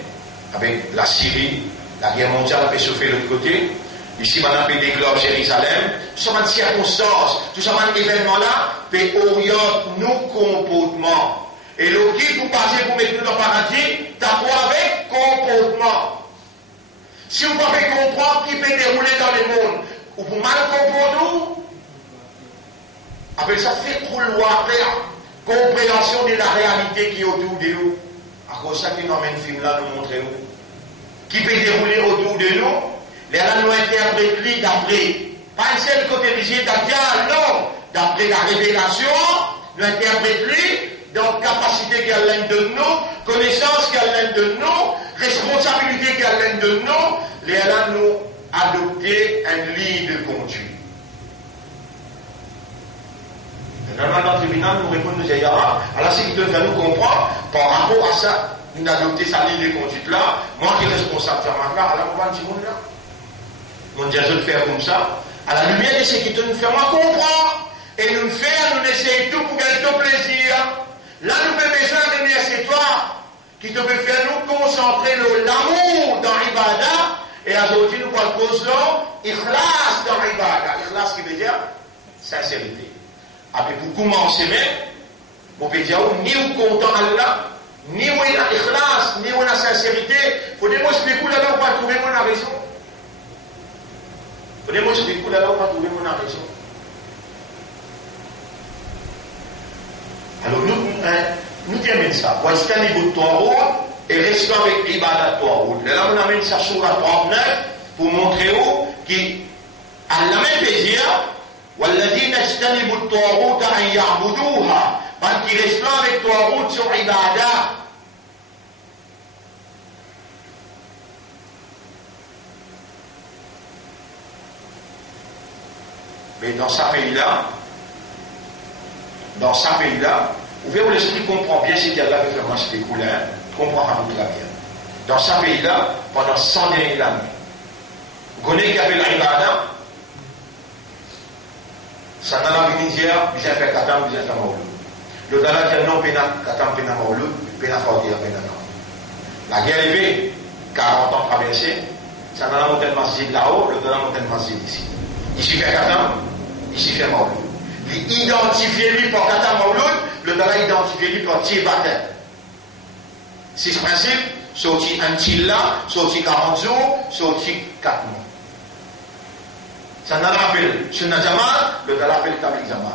avec la Syrie, la guerre mondiale fait chauffer de l'autre côté. Ici, maintenant, pays des globes, Jérusalem. Tout ça, une circonstance, tout ça, un événement-là, peut orienter nos comportements. Et le qui, pour passer, pour mettre nous dans le paradis, t'as quoi avec comportement. Si vous pouvez comprendre qui peut dérouler dans le monde, ou pour mal comprendre, après ça fait trop loin faire compréhension de la réalité qui est autour de nous. À cause de ça qui nous emmène film là, nous montrer où. Qui peut dérouler autour de nous, les là nous interpréter d'après, pas un seul côté visé d'après, non, d'après la révélation, nous interpréter donc capacité qu'il y a l'un de nous, connaissance qu'il y a l'un de nous, responsabilité qu'il y a l'un de nous, les là nous adopter un lit de conduite. Normalement, dans le tribunal, nous répondons, nous disons, alors c'est qu'il doit nous comprendre, par rapport à ça, nous adopter sa ligne de conduite là, moi qui est responsable de faire là, alors on va dire, là. Mon Dieu, je le fais comme ça, à la lumière de ce qui nous fait, moi comprendre, et nous le faire, nous essayer tout pour gagner ton plaisir. Là, nous faisons besoin de remercier toi, qui te peut faire nous concentrer l'amour dans l'ibadah, et aujourd'hui nous parlons de cause là, ikhlas dans l'ibadah. Ikhlas qui veut dire sincérité. Après pour commencer même, on peut dire ni ou content Allah, ni où il a ikhlas, ni où il a sincérité. Il faut démontrer là où on va trouver mon raison. Il faut démontrer là où on va trouver mon raison. Alors nous terminons ça. Voici un niveau de Torah et restons avec l'ibadat Torah. Là on amène ça sur la 39 pour montrer qu'à la même dire والذين اجتنبوا الطاغوت أن يعبدوها parce qu'il reste avec Torah sur l'ibadat. Mais dans ce pays-là, où l'esprit comprend bien ce qu'il y a là, vraiment c'est des couleurs, comprend pas toute la bien. Dans ce pays-là, pendant 100 dernières années, vous connaissez qu'il y avait l'Ibada, ça n'a pas vu dire, vous avez fait Katam, vous avez fait Maouloud. Le Dala dit non, Katam, Pena Maouloud, Pena Fordir, Pena non. La guerre est faite, 40 ans traversés, ça n'a pas monté le masjid là-haut, le Dala monté le masjid ici. Ici fait Katam, ici fait Maouloud. Il identifie lui pour Katam Maouloud, le Dala identifie lui pour Tiebatet. C'est ce principe, sorti un Tilla, sorti 40 jours, sorti 4 mois. Ça n'a rappelé Sunnah le Dala appelle Tablik Zaman.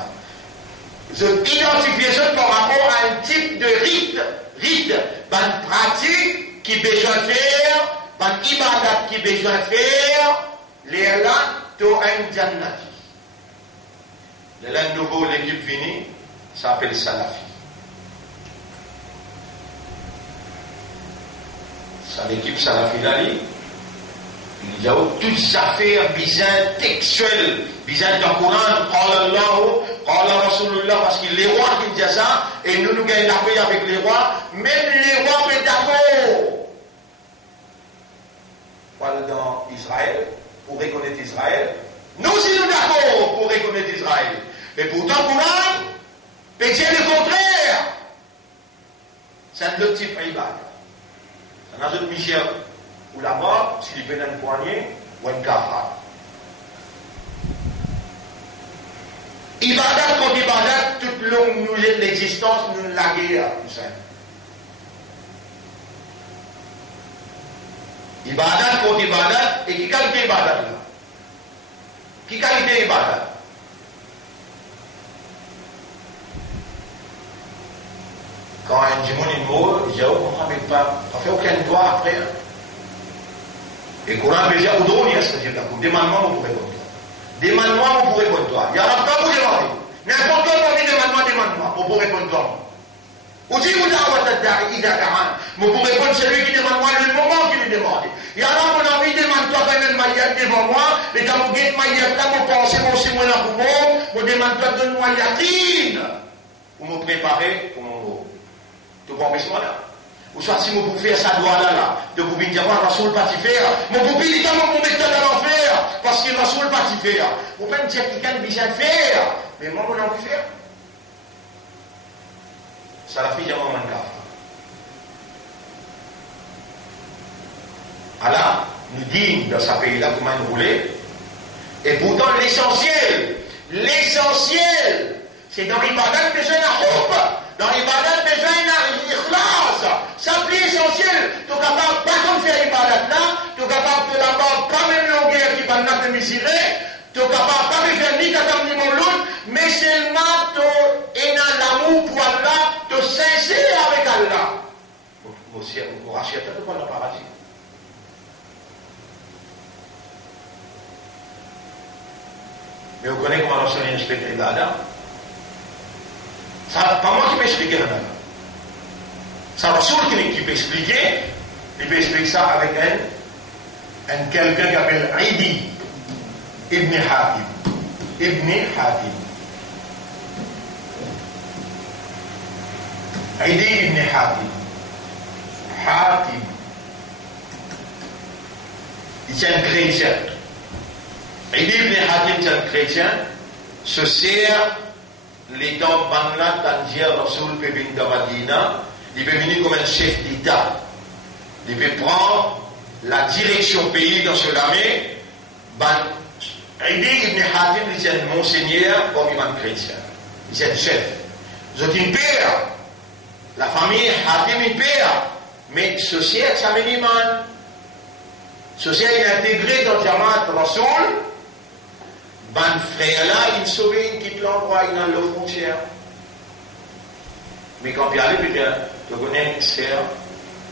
Je identifie ça par rapport à un type de rite, une pratique qui besoin de faire, une ibadat qui besoin de faire, les là, to un jannati. Le nouveau, l'équipe finie, ça s'appelle Salafi. Ça, l'équipe Salafi d'Ali, il y a toutes les affaires bizarres textuelles, bizarres dans le Coran, Qala Allahu, Qala Rasulullah, parce que les rois qui disent ça, et nous gagnons la paix avec les rois, même les rois sont d'accord. Voilà dans Israël, pour reconnaître Israël, nous aussi nous d'accord pour reconnaître Israël. Et pourtant, le Coran, peut dire le contraire. C'est un autre type d'ibad. C'est un autre Michel, ou la mort, s'il fait une poignée, ou un kafar. Ibadat contre ibadat, toute longue nous l'existence, nous la guerre, tout ça. Ibadat contre ibadat, et qui qualité ibadat là? Qui qualité ibadat? Quand un démon est mort, il dit, oh, on ne fait aucun droit après. Et le Coran veut dire, où on y a ce que demande-moi, vous pourrez répondre. Demande-moi, vous pourrez répondre. Il n'y a pas de vous demander. N'importe quoi, vous demande-moi, vous pourrez répondre. Ou si vous avez pour répondre celui qui demande moi le moment qu'il lui demande. Il y a là, mon ami, demande-toi quand même maillette devant moi, et quand vous guettez maillette là, vous pensez, mon c'est mon amour, vous demande-toi de moi yatine. Vous me préparez pour mon mot. Tu comprends ce là? Ou soit si vous pouvez faire ça doigt là, de vous dire, moi, Rasoul pas t'y faire, mon poupée dit, comment vous mettez dans l'enfer, parce qu'il Rasoul pas t'y faire. Vous pouvez me dire qu'il a besoin de faire, mais moi, on a envie de faire. Ça la fait vraiment un gaffe. Alors, nous disons dans ce pays-là comment nous voulons. Et pourtant, l'essentiel, c'est dans l'ibadat besoin d'un groupe, dans l'ibadat besoin d'un ikhlas. Ça, c'est l'essentiel. Tu es capable pas de faire l'ibadat là, tu es capable de d'abord pas même longueur qui va nous mesurer, tu es capable pas de faire ni katam ni mouloud, mais seulement tu es dans l'amour pour Allah, tu es sincère avec Allah. Vous rachetez tout pour le paradis. Mais vous connaissez comment l'enseignant explique l'ibadah? Ça, pas moi qui peux expliquer là. C'est Rasoul qui peut expliquer. Il peut expliquer ça avec quelqu'un qui s'appelle Aidi Ibn Hatim. Aidi Ibn Hatim. Il est un chrétien. Aidi Ibn Hatim, c'est un chrétien, se sert les dents Bangla, Tangier, Rasoul, Pébin de Madina, il peut venir comme un chef d'État. Il peut prendre la direction pays dans ce l'armée. Ibn Hatim, il est un monseigneur comme un chrétien. Il est un chef. Vous êtes une père. La famille Hatim une père. Mais ceci est sa minimale. Ceci est intégré dans le Jamaat Rasoul. Ben frère là, il sauve, il quitte l'endroit, il est dans la frontière. Mais quand il arrive, tu connais une sphère,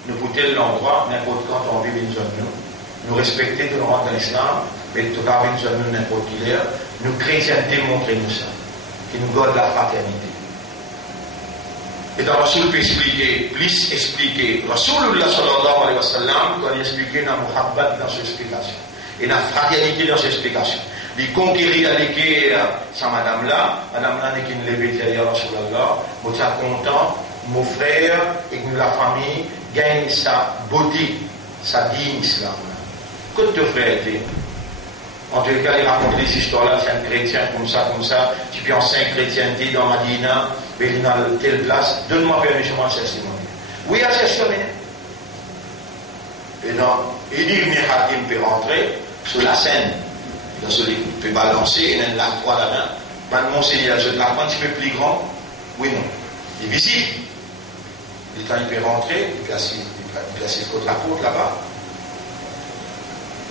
nous poutons l'endroit, n'importe quand on vit une zone nous respecter, nous rentrer dans l'islam, mais tu as une zone n'importe qui l'air, nous chrétiens démontrer nous ça, qui nous donne la fraternité. Et dans Rasoul peut expliquer, plus expliquer, Rasoulullah sallallahu alayhi wa sallam, quand il expliquait dans Muhammad dans ses explications, et dans la fraternité dans ses explications. Il conquérir avec sa madame-là n'est qu'une levée derrière Rasulallah, vous êtes content, mon frère et que la famille gagne sa beauté, sa digne islam. Que te frère était? En tout cas, il raconte des histoires là, c'est un chrétien comme ça, tu peux en 5 chrétientés dans Madina, mais il est dans telle place, donne-moi permission à testimonier. Oui, à testimonier. Et non, il dit que Hakim peut rentrer sur la scène. Dans celui qui peut balancer, il y a la croix là-bas. Ben, monseigneur, je te la prends un petit peu plus grand. Oui, non. Il est visible. Il peut rentrer, il peut placer contre la côte là-bas.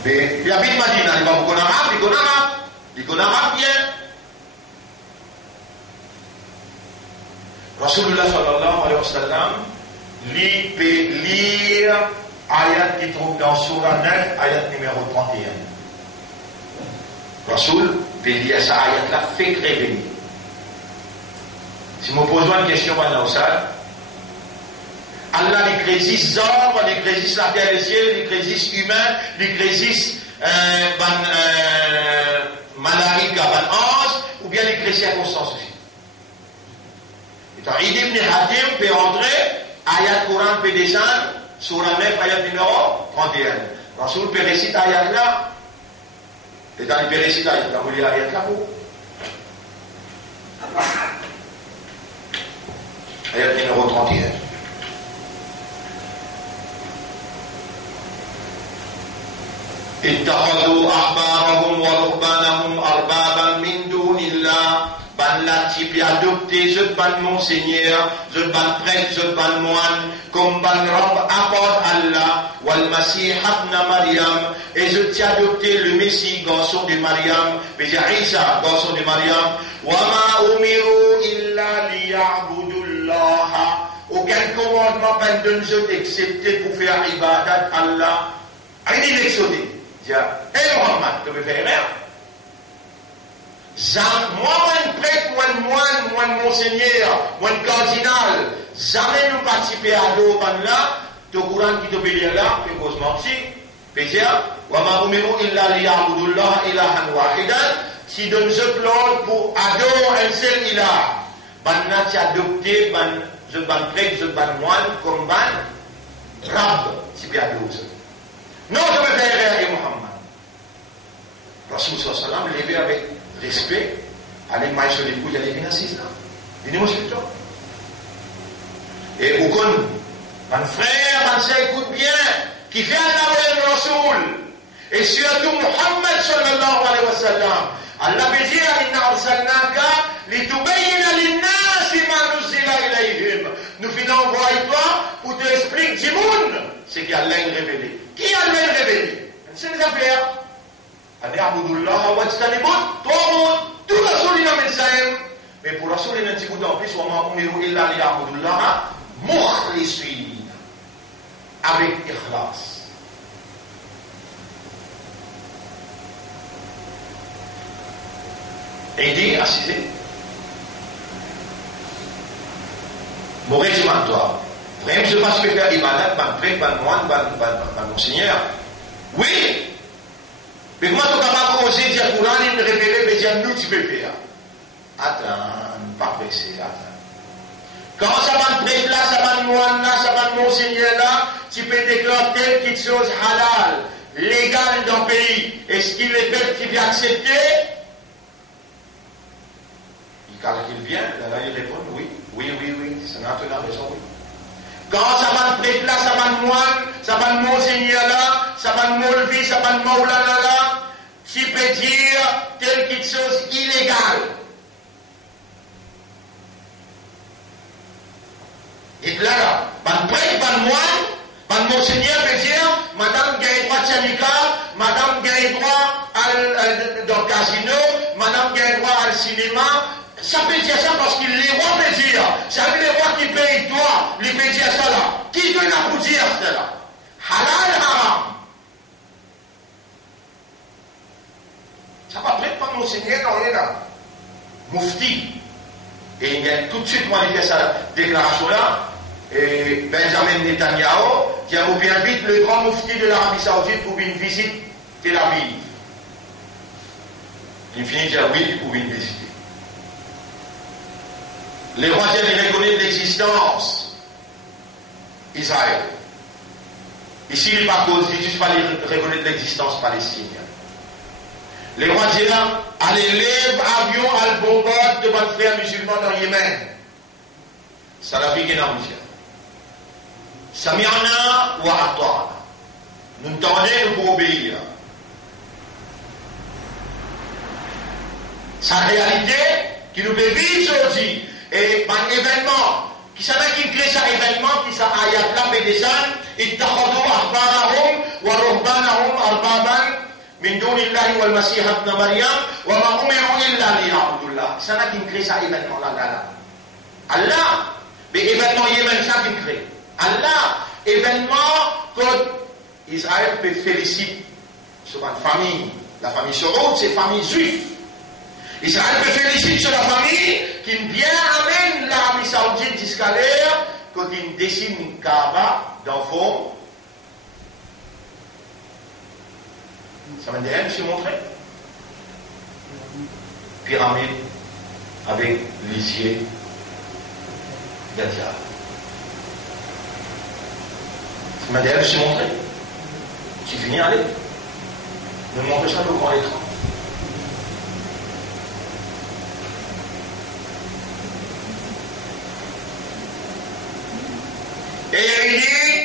Mais il habite Madina, il va vous connaître, il connaît bien. Rasulullah sallallahu alayhi wa sallam, lui peut lire ayat qui trouve dans Surah 9, ayat numéro 31. Rasoul peut lire ça ayat-là, fait révéler. Si je me pose une question, Allah, il existe ordre, il existe la terre et le ciel, il existe humain, il existe malarica, ange, ou bien il existe circonstance aussi. Et Ibn Hatim peut entrer, ayat Coran peut descendre, sur la 9, ayat numéro 31. Rasoul peut réciter ayat-là. Et dans les pérécites, il a voulu ayat là-haut. Ayat numéro 31. اتخذوا أحبارهم ورهبانهم أربابا من دون الله. Ban la type adopté, je ban monseigneur, je ban prêtre, je ban moine, comme ban rab apporte Allah, wal Masih ibn Maryam, et je t'ai adopté le Messie, garçon de Maryam, mais Isa, garçon de Maryam, wa ma umiru illa liya'budullah. Aucun commandement ben donne je excepté pour faire ibadat Allah. Rien d'exauté. Hey Muhammad, tu veux faire rien? Moi, un prêtre, moi, un moine, moi, un monseigneur, moi, un cardinal, jamais nous participer à l'eau, là, tu es au courant qui te bélit là, tu es cause menti, Pézia, wa ma umiru illa liya'budullah ilahan wahidan, si donne ce plan pour adorer un seul ilah, ban là, tu as adopté, je ban prêtre, je ban moine, comme ban, rab, si tu as adopté. Non, je me fais rien, Muhammad. Rasul sallallahu alayhi wa sallam, levé avec respect, allez mailler sur les couilles, allez venir assis là. Il dit, moi, je suis toi. Et au con, mon frère, mon sœur, écoute bien, qui fait Allah Rasoul, et surtout Muhammad sallallahu alayhi wa sallam, Allah veut dire, inna arsalnaka litubayyina linnasi ma nuzila ilayhim. Nous finissons envoyer toi pour te expliquer du monde ce qu'Allah a révélé. Qui Allah a révélé? C'est les affaires. Abudullah wa tstanibut, tout Rasoul il a mis ça. Mais pour Rasoul il a dit en plus, wa ma umiru illa liya'budullah mukhlisin, avec ikhlas. Et il dit, assisez, mon régiment toi, vraiment je ne sais pas ce que faire ibadat, ban prêtre, ban moine, ban monseigneur. Oui! Mais comment tu es capable de oser dire Coran, il me révèle, mais dire nous tu peux faire. Attends, pas pressé, attends. Quand ça va prêtre là, ça va moine là, ça va monseigneur là, tu peux déclarer telle quelque chose halal, légal dans le pays. Est-ce qu'il est bête qui vient accepter? Il calcule bien, là il répond oui, ça n'a pas raison, oui. Quand ça va prêtre là, ça va moine, ça va monseigneur là, ça va molvi, ça va maulana là, tu peux dire telle quelque chose illégale. Et là, ban prêtre, ban moine, ban monseigneur peut dire, madame gagne droit de syndicat, madame gagne droit dans le casino, madame gagne droit au cinéma. Ça peut dire ça parce que les rois peuvent dire. C'est les rois qui payent toi, les peut dire ça là. Qui donne à vous dire ça là? Halal, haram. Ça va prêtre par monseigneur dans les là. Moufti. Et il a tout de suite manifesté cette déclaration là. Et Benjamin Netanyahu, qui a bien vite le grand moufti de l'Arabie Saoudite pour une visite Tel Aviv. Il finit de dire oui pour une visite. Les rois viennent reconnaître l'existence d'Israël. Ici, il n'est pas cause, il ne juste pas reconnaître l'existence palestinienne. Les rois disent, allez, lève avion, al bombard de votre frère musulman dans Yémen. Salafik et Namousia. Sami'ana wa ata'ana. Nous entendons pour obéir. Sa réalité, qui nous fait vivre aujourd'hui, et un événement, qui s'appelle qui crée cet événement, qui s'appelle ayat la bédessan, ittakhadou ahbarahum wa ruhbanahum arbaban min dunillahi wal masih ibn Maryam wa ma umiru illa liya'budullah. C'est ça qui crée cet événement là. Allah, mais événement Yémen, ça qui crée. Allah, événement que Israël peut féliciter sur une famille. La famille Sorot, c'est famille juive. Israël peut féliciter sur la famille qui bien amène l'Arabie Saoudite jusqu'à l'heure quand il dessine une Kaaba d'enfant. Ça m'a dit, je montré. Pyramide avec lisier d'Adia. Ça m'a dit, je montré. J'ai fini, allez. Me montre ça au grand écran. Et il dit,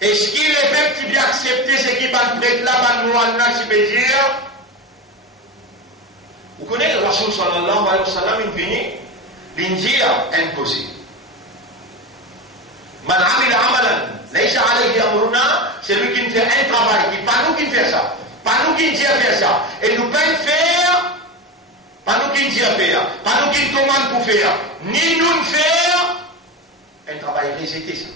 est-ce qu'il est fait qui bien accepter ce qui va prêtre là, va nous en dire? Vous connaissez le Rasoul sallallahu alayhi wa sallam, il finit, l'injil imposé. Man amila amalan, laysa alayhi amruna, c'est lui qui nous fait un travail, qui pas nous qui fait ça, pas nous qui dit à faire ça, et nous pas faire, pas nous qui dit à faire, pas nous qui commande pour faire, ni nous faire. Un travail rejeté, ça.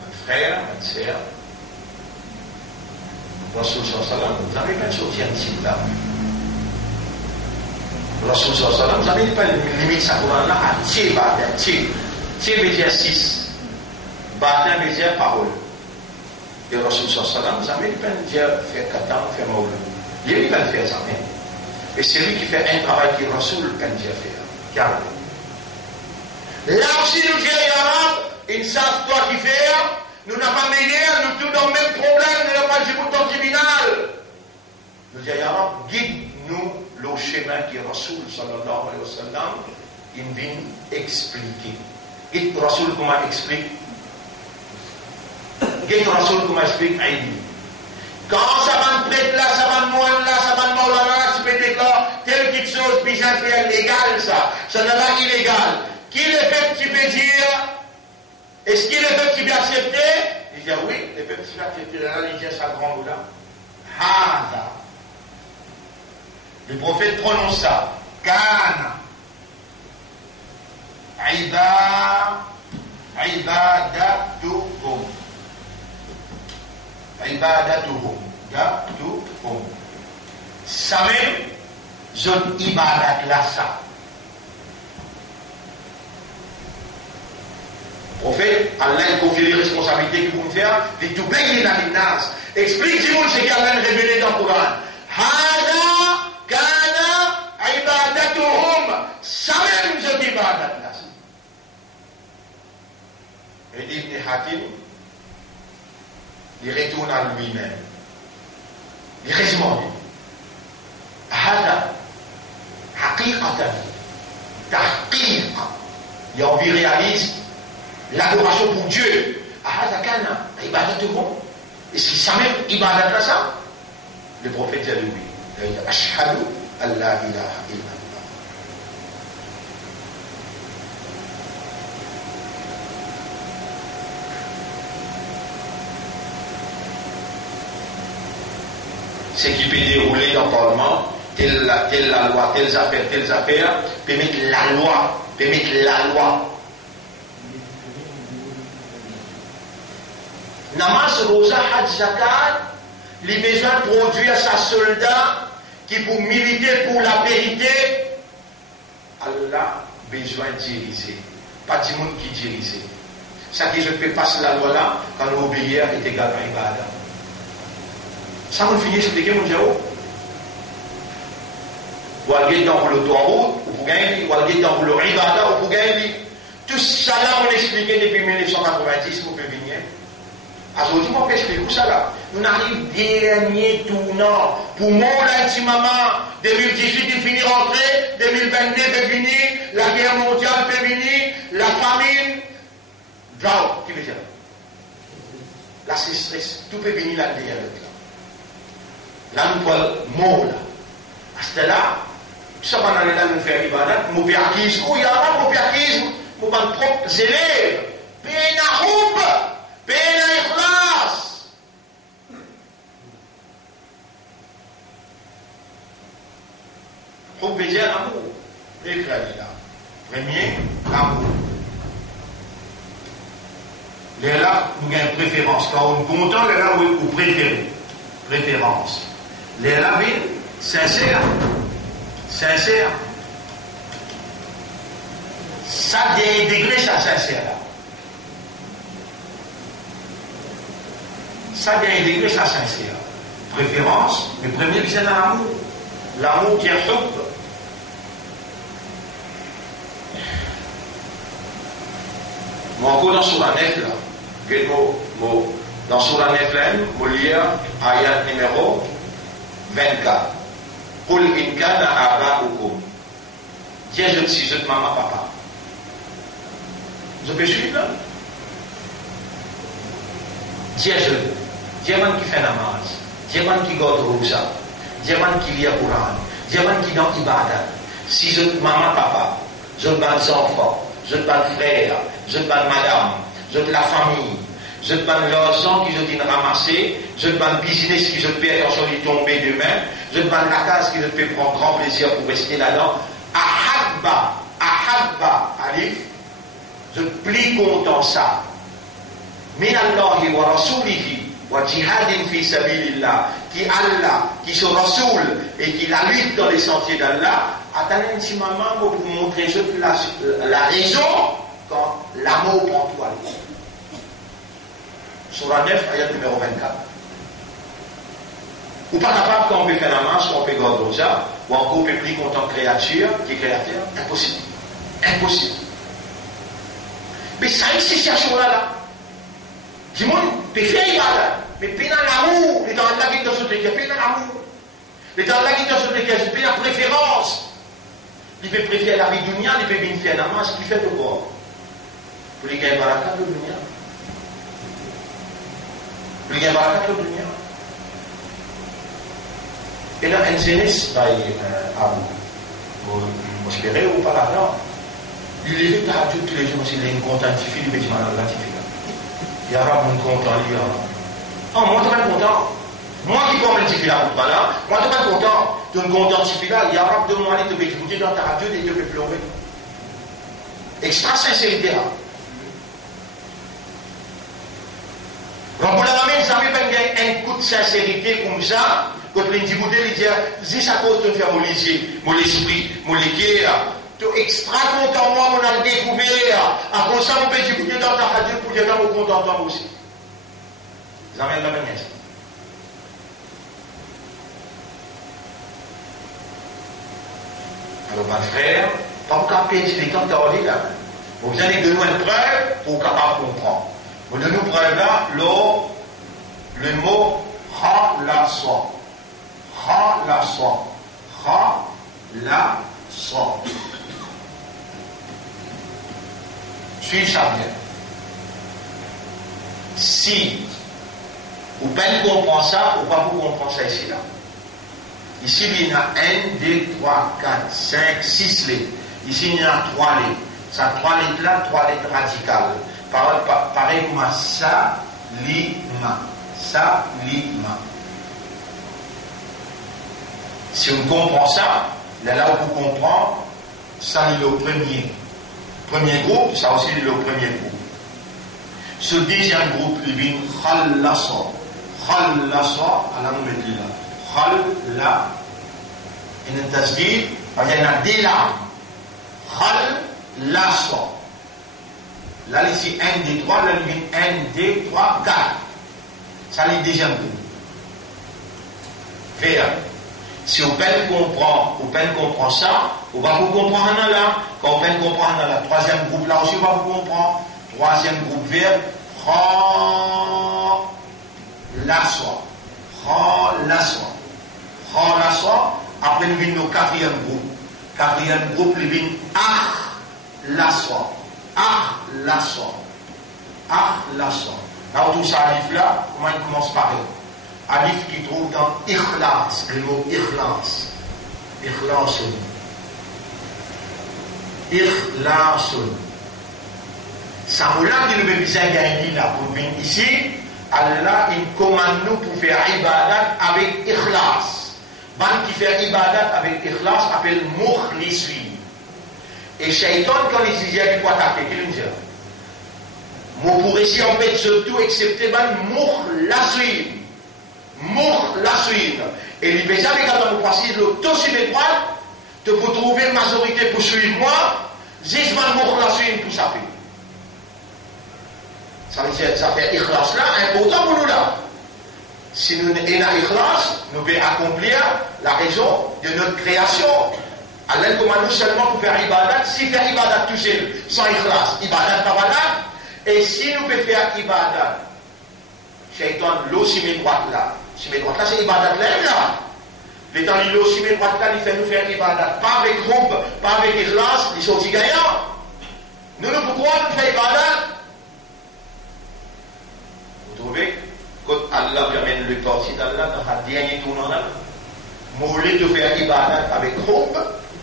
Mon frère, ma soeur, Rasoul sallam, vous n'avez pas sorti un petit là. Rasoul sallam, vous n'avez pas limite ça pour là, à tier, tier veut dire 6, bâtin veut dire parole. Et Rasoul sallam, vous n'avez pas dire faire katan, faire maoul. Il n'est pas faire ça, mais. Et c'est lui qui fait un travail qui Rasoul quand il a fait. Car là aussi, nous disons, Arabes, ils savent toi qui faire, nous n'avons pas meilleur, nous tous dans le même problème, nous n'avons pas le bouton tribunal. Nous disons, Arabes, guide-nous le chemin qui Rasoul, sallallahu alayhi wa sallam, il vient expliquer. Guide Rasoul comment explique. Guide Rasoul comment explique Aïdi. Quand ça va prêtre là, ça va moine là, ça va maulana, tu peux déclarer telle petite chose, puis ça fait légal ça n'est pas illégal. Qui le fait, tu peux dire, est-ce qu'il le fait, tu peux accepter? Il dit oui, le fait, tu peux accepter, là, il dit sa grande là. Hada. Le prophète prononce ça. Kana. Ibadatuhum. Ibadatuhum. Datuhum. Ça même, zone ibadat là, ça. Prophète, Allah a confié les responsabilités que vous me faire, de tout baigner dans les nas. Explique-moi ce qu'Allah a révélé dans le Coran. Hada kana ibadatuhum. Ça même, zone ibadat là, ça. Et Ibn Hakim, il retourne à lui-même. Il résumé. Hada. haqiqatan, tahqiq, et on réalise l'adoration pour Dieu. Ahada kana, ibadatuhum. Est-ce qu'il s'amène ibadat là ça? Le prophète a dit oui. Il a dit ashhadu an la ilaha illallah. Ce qui peut dérouler dans le Parlement, telle la loi, telles affaires, peut mettre la loi. Namas, Rosa, Hajj, Zakat, les besoins produire sa soldat qui pour militer pour la vérité, Allah besoin de diriger, pas du monde qui dirige. Ça qui je peux passer la loi là, quand l'obéir est égal à Ibadah. Ça vous finit expliquer mon Dieu. Ou aller dans l'autoroute, ou pour gagner, ou aller dans le Ibadah, ou pour gagner. Tout ça là, on expliqué depuis 1990, vous pouvez venir. Aujourd'hui, on peut expliquer tout ça là. Nous arrivons dernier tournant. Pour moi, là, ici, maman, 2018, il finit rentrer, 2022, peut venir, la guerre mondiale peut venir, la famine, drought, qui veut dire? La stress, tout peut venir là derrière l'autre là. Là, nous parlons mot là. À ce là, ça va aller là, nous faire ibadat, nous péakisme, ou il y a un péakisme, nous avons propres élèves, péna houb, péna ikhlas. Houb veut dire l'amour. Écrit là. Premier, l'amour. Les là, nous avons une préférence. Quand on est content, les là, vous préférez. Préférence. Les là, sincère. Ça a degré ça sincère là. Ça a degré ça sincère. Préférence, le premier c'est l'amour. L'amour qui est hub. Moi encore dans Surah 9 là. Dans Surah 9 là, je vais lire ayat numéro 24. Qul in kana aba'ukum. Dis je suis je maman papa. Je peux suivre là? Dis je man qui fait namaz, dis man qui garde rosa, dis man qui lit le Coran, dis man qui dans ibadat. Si je maman papa, je ban enfants, je ban frères, je ban madame, je la famille. Je te banne l'argent qui je t'ai ramassé, je te banne business qui je te paie attention d'y tomber demain, je te banne la case qui je te fait prendre grand plaisir pour rester là-dedans. Ahabba, alif, je te plie content ça. Min Allahi wa rasulihi wa jihadin fi sabilillah, qui Allah, qui se Rasoul et qui la lutte dans les sentiers d'Allah, attendez un petit moment pour vous montrer la raison quand l'amour prend toi. Surah 9, ayat numéro 24. Ou pas capable quand on peut faire la marche, quand on peut garder ça, ou encore on peut plus content créature, qui est créateur, impossible. Impossible. Mais ça existe, cette situation-là. Du monde peut faire ibadah, mais puis dans l'amour, et dans la vie dans ce truc, puis dans l'amour. Et dans la vie dans ce truc, puis la préférence. Il peut préférer la vie dunya, il peut bien faire la marche, qui fait le corps. Pour les gars, baraka de dunya. Pour les gars, baraka de dunya. Et là, un jeunesse, à vous espérez ou pas là, il est là, tous les jours, il est content, il fait du mal à l'antifique. Il y a pas mon content, il y a. Oh, moi, je suis pas content. Moi qui comprends le tifila, voilà, moi je suis pas content. Tu es content tifila, il y a pas de moi qui te fait écouter dans ta radio et te fait pleurer. Extra sincérité là. Donc, pour la ramène, ça fait un coup de sincérité comme ça. Quand on dit, il dit, si ça cause de faire mon l'esprit, mon cœur, tu es extra content, moi, on a découvert. Après ça, on peut écouter dans ta radio pour dire, on est content, toi aussi. Vous avez la manière. Alors, mon frère, pas pour capter les temps de là. Vous allez donner une preuve pour capable comprendre. Vous donnez une preuve là, le mot ha la soie. Ha la soie. Ha la ça. Suivez ça bien. Si vous ne comprenez ça, ou pas vous comprenez ça ici là. Ici il y a 1, 2, 3, 4, 5, 6 lettres. Ici il y a 3 lettres. Ça 3 lettres là, 3 lettres radicales. Pareil comme salima. Salima. Si on comprend ça, là où vous comprenez, ça c'est le premier groupe, ça aussi c'est le premier groupe. Ce deuxième groupe, il vient khallasa. Khallasa, alors nous mettons là. Khalla, et le tasdid, il y en a des larmes. Khallasa. Là, ici, 1, 2, 3, là, il vient 1, 2, 3, 4. Ça c'est le deuxième groupe. Faire. Si vous peine comprend ça, vous va vous comprendre là. Quand vous peine comprendre là, le troisième groupe là aussi, vous va vous comprendre. Troisième groupe verbe, khalaswa. Khalaswa. Khalaswa. Après, nous venons au quatrième groupe. Quatrième groupe, nous venons akhlaswa. Akhlaswa. Akhlaswa. Là où tout ça arrive là, comment il commence par eux? Alif qui trouve dans ikhlas, le mot ikhlas. Ikhlasun. Ikhlasun. Ça mot là qui nous veut bien gagner là pour venir ici. Allah il commande nous pour faire ibadat avec ikhlas. Ban qui fait ibadat avec ikhlas appelle mukhlisin. Et Shaitan quand il dit il faut attaquer, qu'il nous dit. Mot pour ici en fait surtout excepté ban mukhlasin. Mukhlasin. Et il dit jamais quand on précise le taux sur les droites, de vous trouver une majorité pour suivre moi, j'ai mal mukhlasin pour ça. Ça fait ikhlas là, important pour nous là. Si nous avons ikhlas, nous pouvons accomplir la raison de notre création. Allah commande nous seulement pour faire ibadat. Si faire ibadat tout seul, sans ikhlas, ibadat pas valable. Et si nous pouvons faire ibadat, Shaitan, l'eau si mes droites là. Si mes droites là, c'est ibadat là. Les temps, l'eau si mes droites là, il fait nous faire ibadat. Pas avec groupe, pas avec ikhlas, ils sont aussi gagnants. Nous, pourquoi nous faisons ibadat? Vous trouvez? Quand Allah permet le torsi d'Allah dans le dernier tournant là, moulé de faire ibadat avec groupe,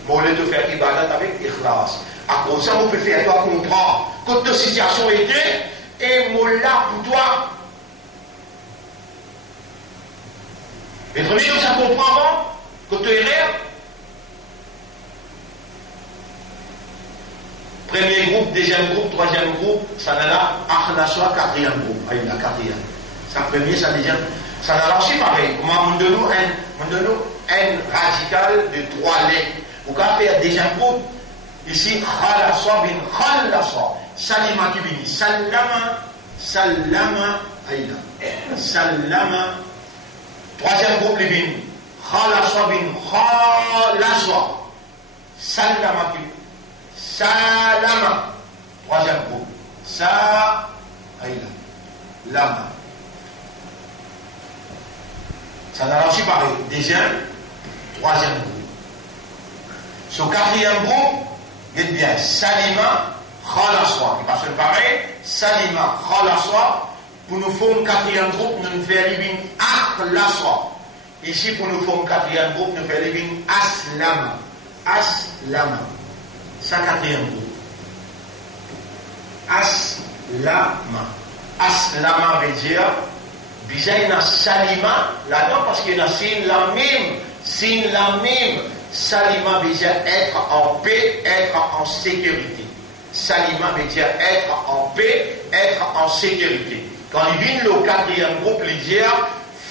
moulé de faire ibadat avec ikhlas. À cause de ça, vous pouvez faire toi comprendre quand ta situation était, et moula pour toi. Mais premier, ça comprend avant, quand tu es là. Premier groupe, deuxième groupe, troisième groupe, ça n'a là, akhlaswa, quatrième groupe. Aïe, la quatrième. Ça premier, ça deuxième. Ça n'a là aussi pareil. On donne nous un radical de 3 lettres. Vous pouvez faire deuxième groupe. Ici, khalaswa bin khalaswa. Salima qui vient. Salama, aïe là. Salama. Troisième groupe, les vins. Khalaswa bin khalaswa. Salama qui vient. Salama. Troisième groupe. Lama. Ça n'a aussi pareil. Deuxième, troisième groupe. Ce quatrième groupe, est bien Salima Khalaswa. Il passe pareil. Salima Khalaswa. Pour nous faire un quatrième groupe, nous faisons une Akhlaswa. Ici, pour nous faire un quatrième groupe, nous faisons une Aslama. Aslama. Ça, quatrième groupe. Aslama. Aslama veut dire, bizarre, il y a Salima là-dedans parce qu'il y a signe la même. Salima veut dire être en paix, être en sécurité. Salima veut dire être en paix, être en sécurité. Quand il vient le quatrième groupe, il dit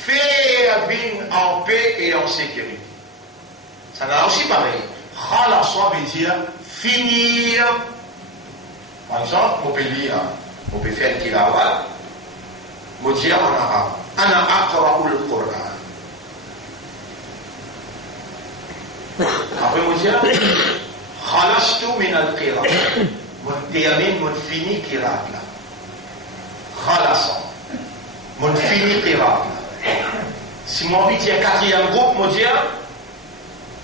faire vivre en paix et en sécurité. Ça n'a aussi pareil. Khalaswa veut dire finir. Par exemple, on peut lire, on peut faire tilawat, on peut dire en arabe, ana aqra'u al-Qur'an. Après, on dit, khalastu min al-qira. Mon termine, mon fini qira là. Khalasa. Mon fini qira là. Si mon dit, il y a quatrième groupe, on dit,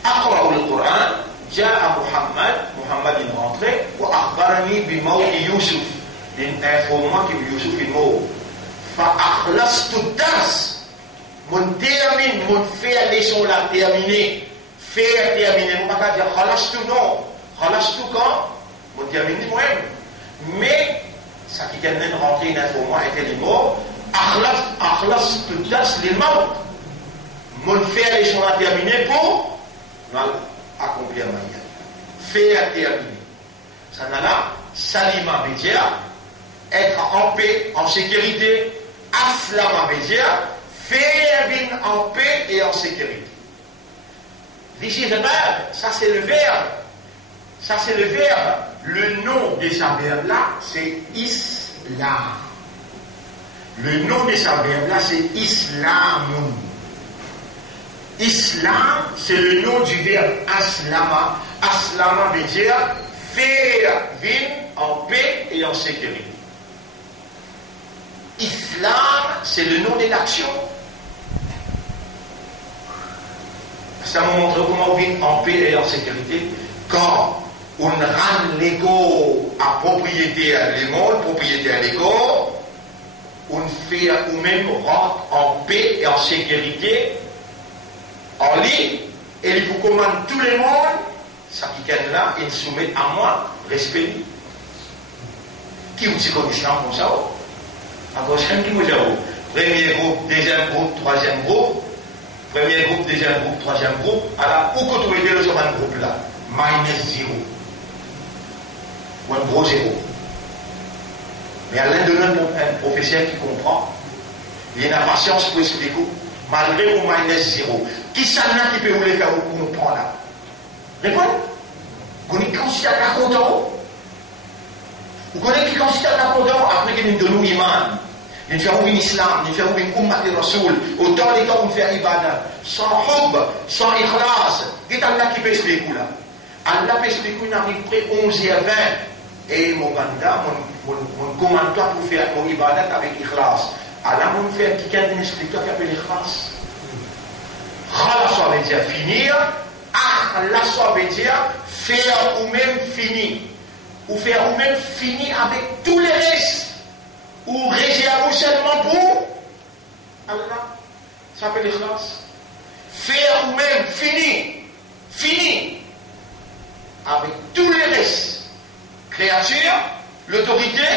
aqra'u al-Qur'an, جاء محمد rentré وأخبرني بموت يوسف l'informant que Youssouf est mort فأخلصت الدرس mon termine mon faire leçon là terminé faire terminer mon pas dire خلصت non خلصت quand mon terminer moi-même mais ça qui vient de rentrer une information était mort أخلصت الدرس للموت mon faire leçon là terminé pour accomplir ma vie faire terminer ça n'a là salima bédia être en paix en sécurité aslama bédia faire vivre en paix et en sécurité. Ici, ça c'est le verbe. Ça c'est le verbe. Le nom de sa verbe là, c'est Islam. Le nom de sa verbe là, c'est Islam. Islam, c'est le nom du verbe aslama. Aslama veut dire faire vivre en paix et en sécurité. Islam, c'est le nom de l'action. Ça me montre comment on vit en paix et en sécurité quand on rend l'ego à propriétaire les mondes, propriétaire l'ego, on fait ou même rentre en paix et en sécurité en ligne et il vous commande tout le monde, ça qui est là, il soumet à moi, respect. Qui vous dit comme Islam comme ça? Alors, je qui vous dit premier groupe, deuxième groupe, troisième groupe. Premier groupe, deuxième groupe, troisième groupe. Alors, où que vous trouvez le second groupe là? -0. Ou un gros 0. Mais à l'un de nous, un professeur qui comprend, il a la patience pour expliquer, malgré au -0. Qui s'en a qui peut vous les faire comprendre là? Répondez. Vous connaissez qui consiste à content? Vous connaissez qui consiste à content après qu'il nous donne l'iman? Il fait un islam, il fait un ummat de Rasoul, autant les temps où on fait ibadah, sans hub, sans ikhlas. Dites Allah qui peut expliquer là. Allah peut expliquer, il arrive près 11 et 20. Et mon banda, mon commentaire pour faire mon ibadah avec ikhlas. Allah m'a fait quelqu'un qui m'explique qui appelle ikhlas. Khalas, ça veut dire finir. Akhlas, ça veut dire faire ou même finir. Ou faire ou même finir avec tous les restes. Ou réserver seulement pour Allah. Ça s'appelle l'ikhlas. Faire ou même finir avec tous les restes. Créature, l'autorité,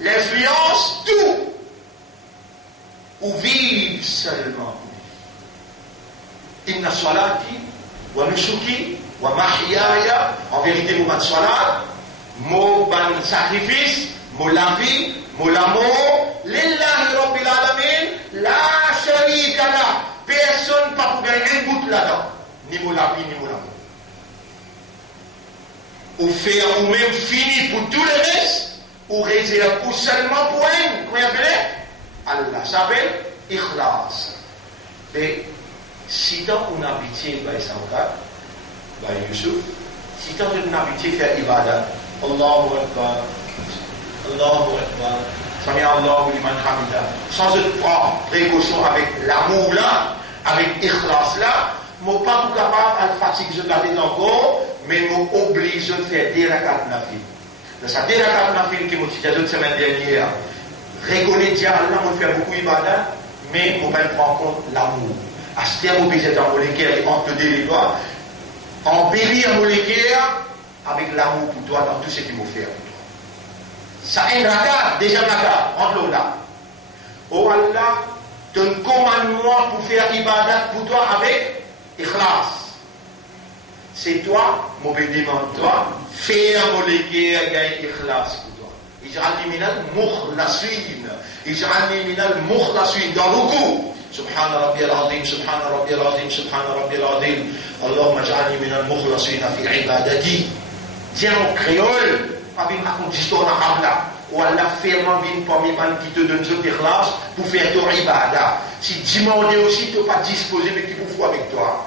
l'influence, tout. Ou vivre seulement. Inna salati wa nusuki wa mahyaya. En vérité, mot ban salat, mot ban sacrifice, mot la vie, mot l'amour, lillahi rabbil alamin, la sharika la. Personne pas pour gagner un bout là-dedans. Ni mot la vie, ni mot l'amour. Ou faire ou même fini pour tous les restes, ou réserver ou seulement pour un, comment appelez Allah. Ça s'appelle ikhlas. Et si tant on habite by Saoukat, by Youssouf, si tant on habite faire ibadah, Allahu Akbar, Allahu Akbar, Sami Allahu liman hamida, sans prendre précaution avec l'amour là, avec ikhlas là, je ne suis pas capable de fatiguer de garder encore, mais je suis obligé de faire des rakats nafil. Dans cette des rakats nafil qui m'ont dit la semaine dernière, reconnaître Allah, on fait beaucoup d'ibadah, mais on va prendre en compte l'amour. À ce terme, on peut être en molécule entre les doigts, embellir molécule avec l'amour pour toi dans tout ce qu'il m'a fait. Ça est un rakat, déjà rakat, entre là. Oh Allah, donne commande-moi pour faire ibadat pour toi avec ikhlas. C'est toi, mon demande toi, faire molécule avec ikhlas pour toi. Ij'alni minal mukhlasin. Ij'alni minal mukhlasin dans le coup. سبحان ربي العظيم سبحان ربي العظيم سبحان ربي العظيم اللهم اجعلني من المخلصين في عبادتي. Tiens en créole, pas bien raconter histoire dans Habla, ou Allah fait une parmi qui te donne ce ikhlas pour faire ton ibadah. Si demander aussi, tu n'es pas disposé, mais qui pour faire avec toi.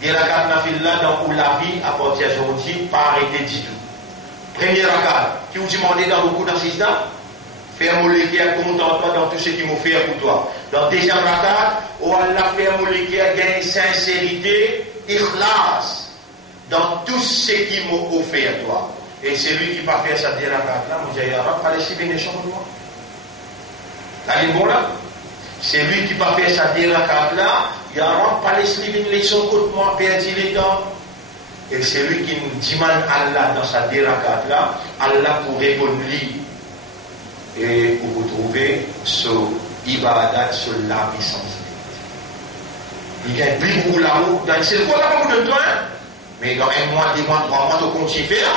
Et la garde nafila dans la vie à partir d'aujourd'hui, pas arrêter du tout. Premier rakat, qui vous demandez dans le coup d'assistant, faire molécule content toi dans tout ce qu'il m'a fait pour toi. Dans deuxième rakat, où Allah fait molécule gagner sincérité, ikhlas. dans tout ce qui m'a offert toi. Et c'est lui qui va faire sa déracat là, mon Dieu, ya Rab, Palestine est sur moi. Allez, bon là. C'est lui qui va faire sa déracat là, ya Rab, Palestine est sur moi, perdu les dents. Et c'est lui qui nous demande Allah dans sa déracat là, Allah pour répondre lui. Et pour vous trouver ce ibadat, ce la puissance. Il y a plus beaucoup l'amour, c'est le quoi l'amour de toi, mais dans un mois, 2 mois, 3 mois, tu continues à faire,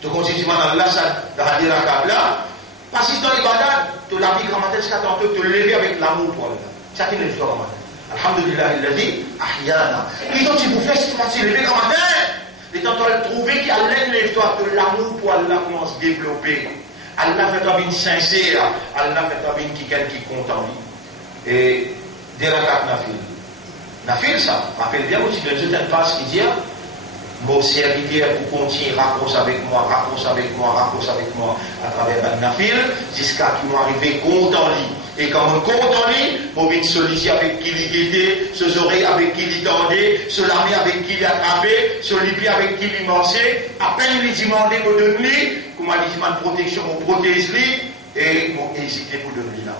tu continues à Allah, ça, dans la déracat là, parce que dans l'ibadat, tu l'as vu comme tel, tu te lever avec l'amour pour Allah. Ça qui est le soir, alhamdulillah, il a dit, ahyana. Ils ont dit, vous faites ce que tu lever comme tel, et quand tu as trouvé qu'il y a l'élève-toi, que l'amour pour Allah commence à se développer. Allah fait une sincère, Allah fait une quelqu'un qui compte en lui. Et déracat nafil. Nafil, ça, rappelle bien aussi que Dieu pas ce qu'il dit, mon serviteur pour continuer, rapproche avec moi, à travers un nafil, jusqu'à qu'il m'arrive compte en lui. Et quand on compte en lui, on vient solliciter avec qui il était, ses oreilles avec qui il tendait, ce lami avec qui il attrapait, ce lipi avec qui il mangeait, à peine il demandait pour donner, comme on dit, de protection, on protège lui, et on hésite pour donner là.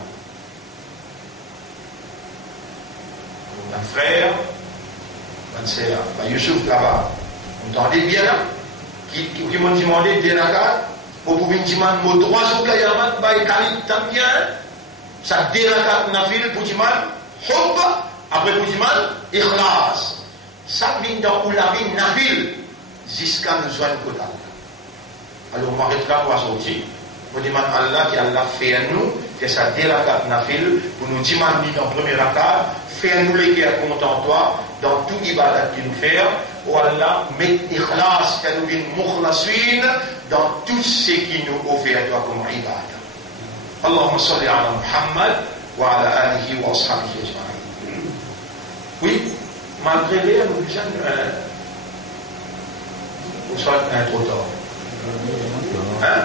Un frère, une sœur, Youssouf là-bas, vous entendez bien là, qui m'ont demandé des ragas, pour vous demander mon droit sur le yaman, tant bien, ça déragat nafil pour demander, hop, après pour demander, ikhlas. Ça vient dans la vie nafil, jusqu'à nous joindre côté. Alors, on m'arrête là pour sortir. On demande à Allah qui Allah fait à nous, que ça déragat nafil, pour nous demander dans le premier rakat, fais-nous les qui est content toi, dans tout ibadat qu'il nous fait, ou Allah, met ikhlas, que nous vînes mukhlasin, dans tout ce qui nous offre à toi comme ibadat. Allahumma salli ala Muhammad, wa ala alihi wa ashabihi ajma'in. Oui, malgré les, nous disons, vous soyez un trop tard. Hein?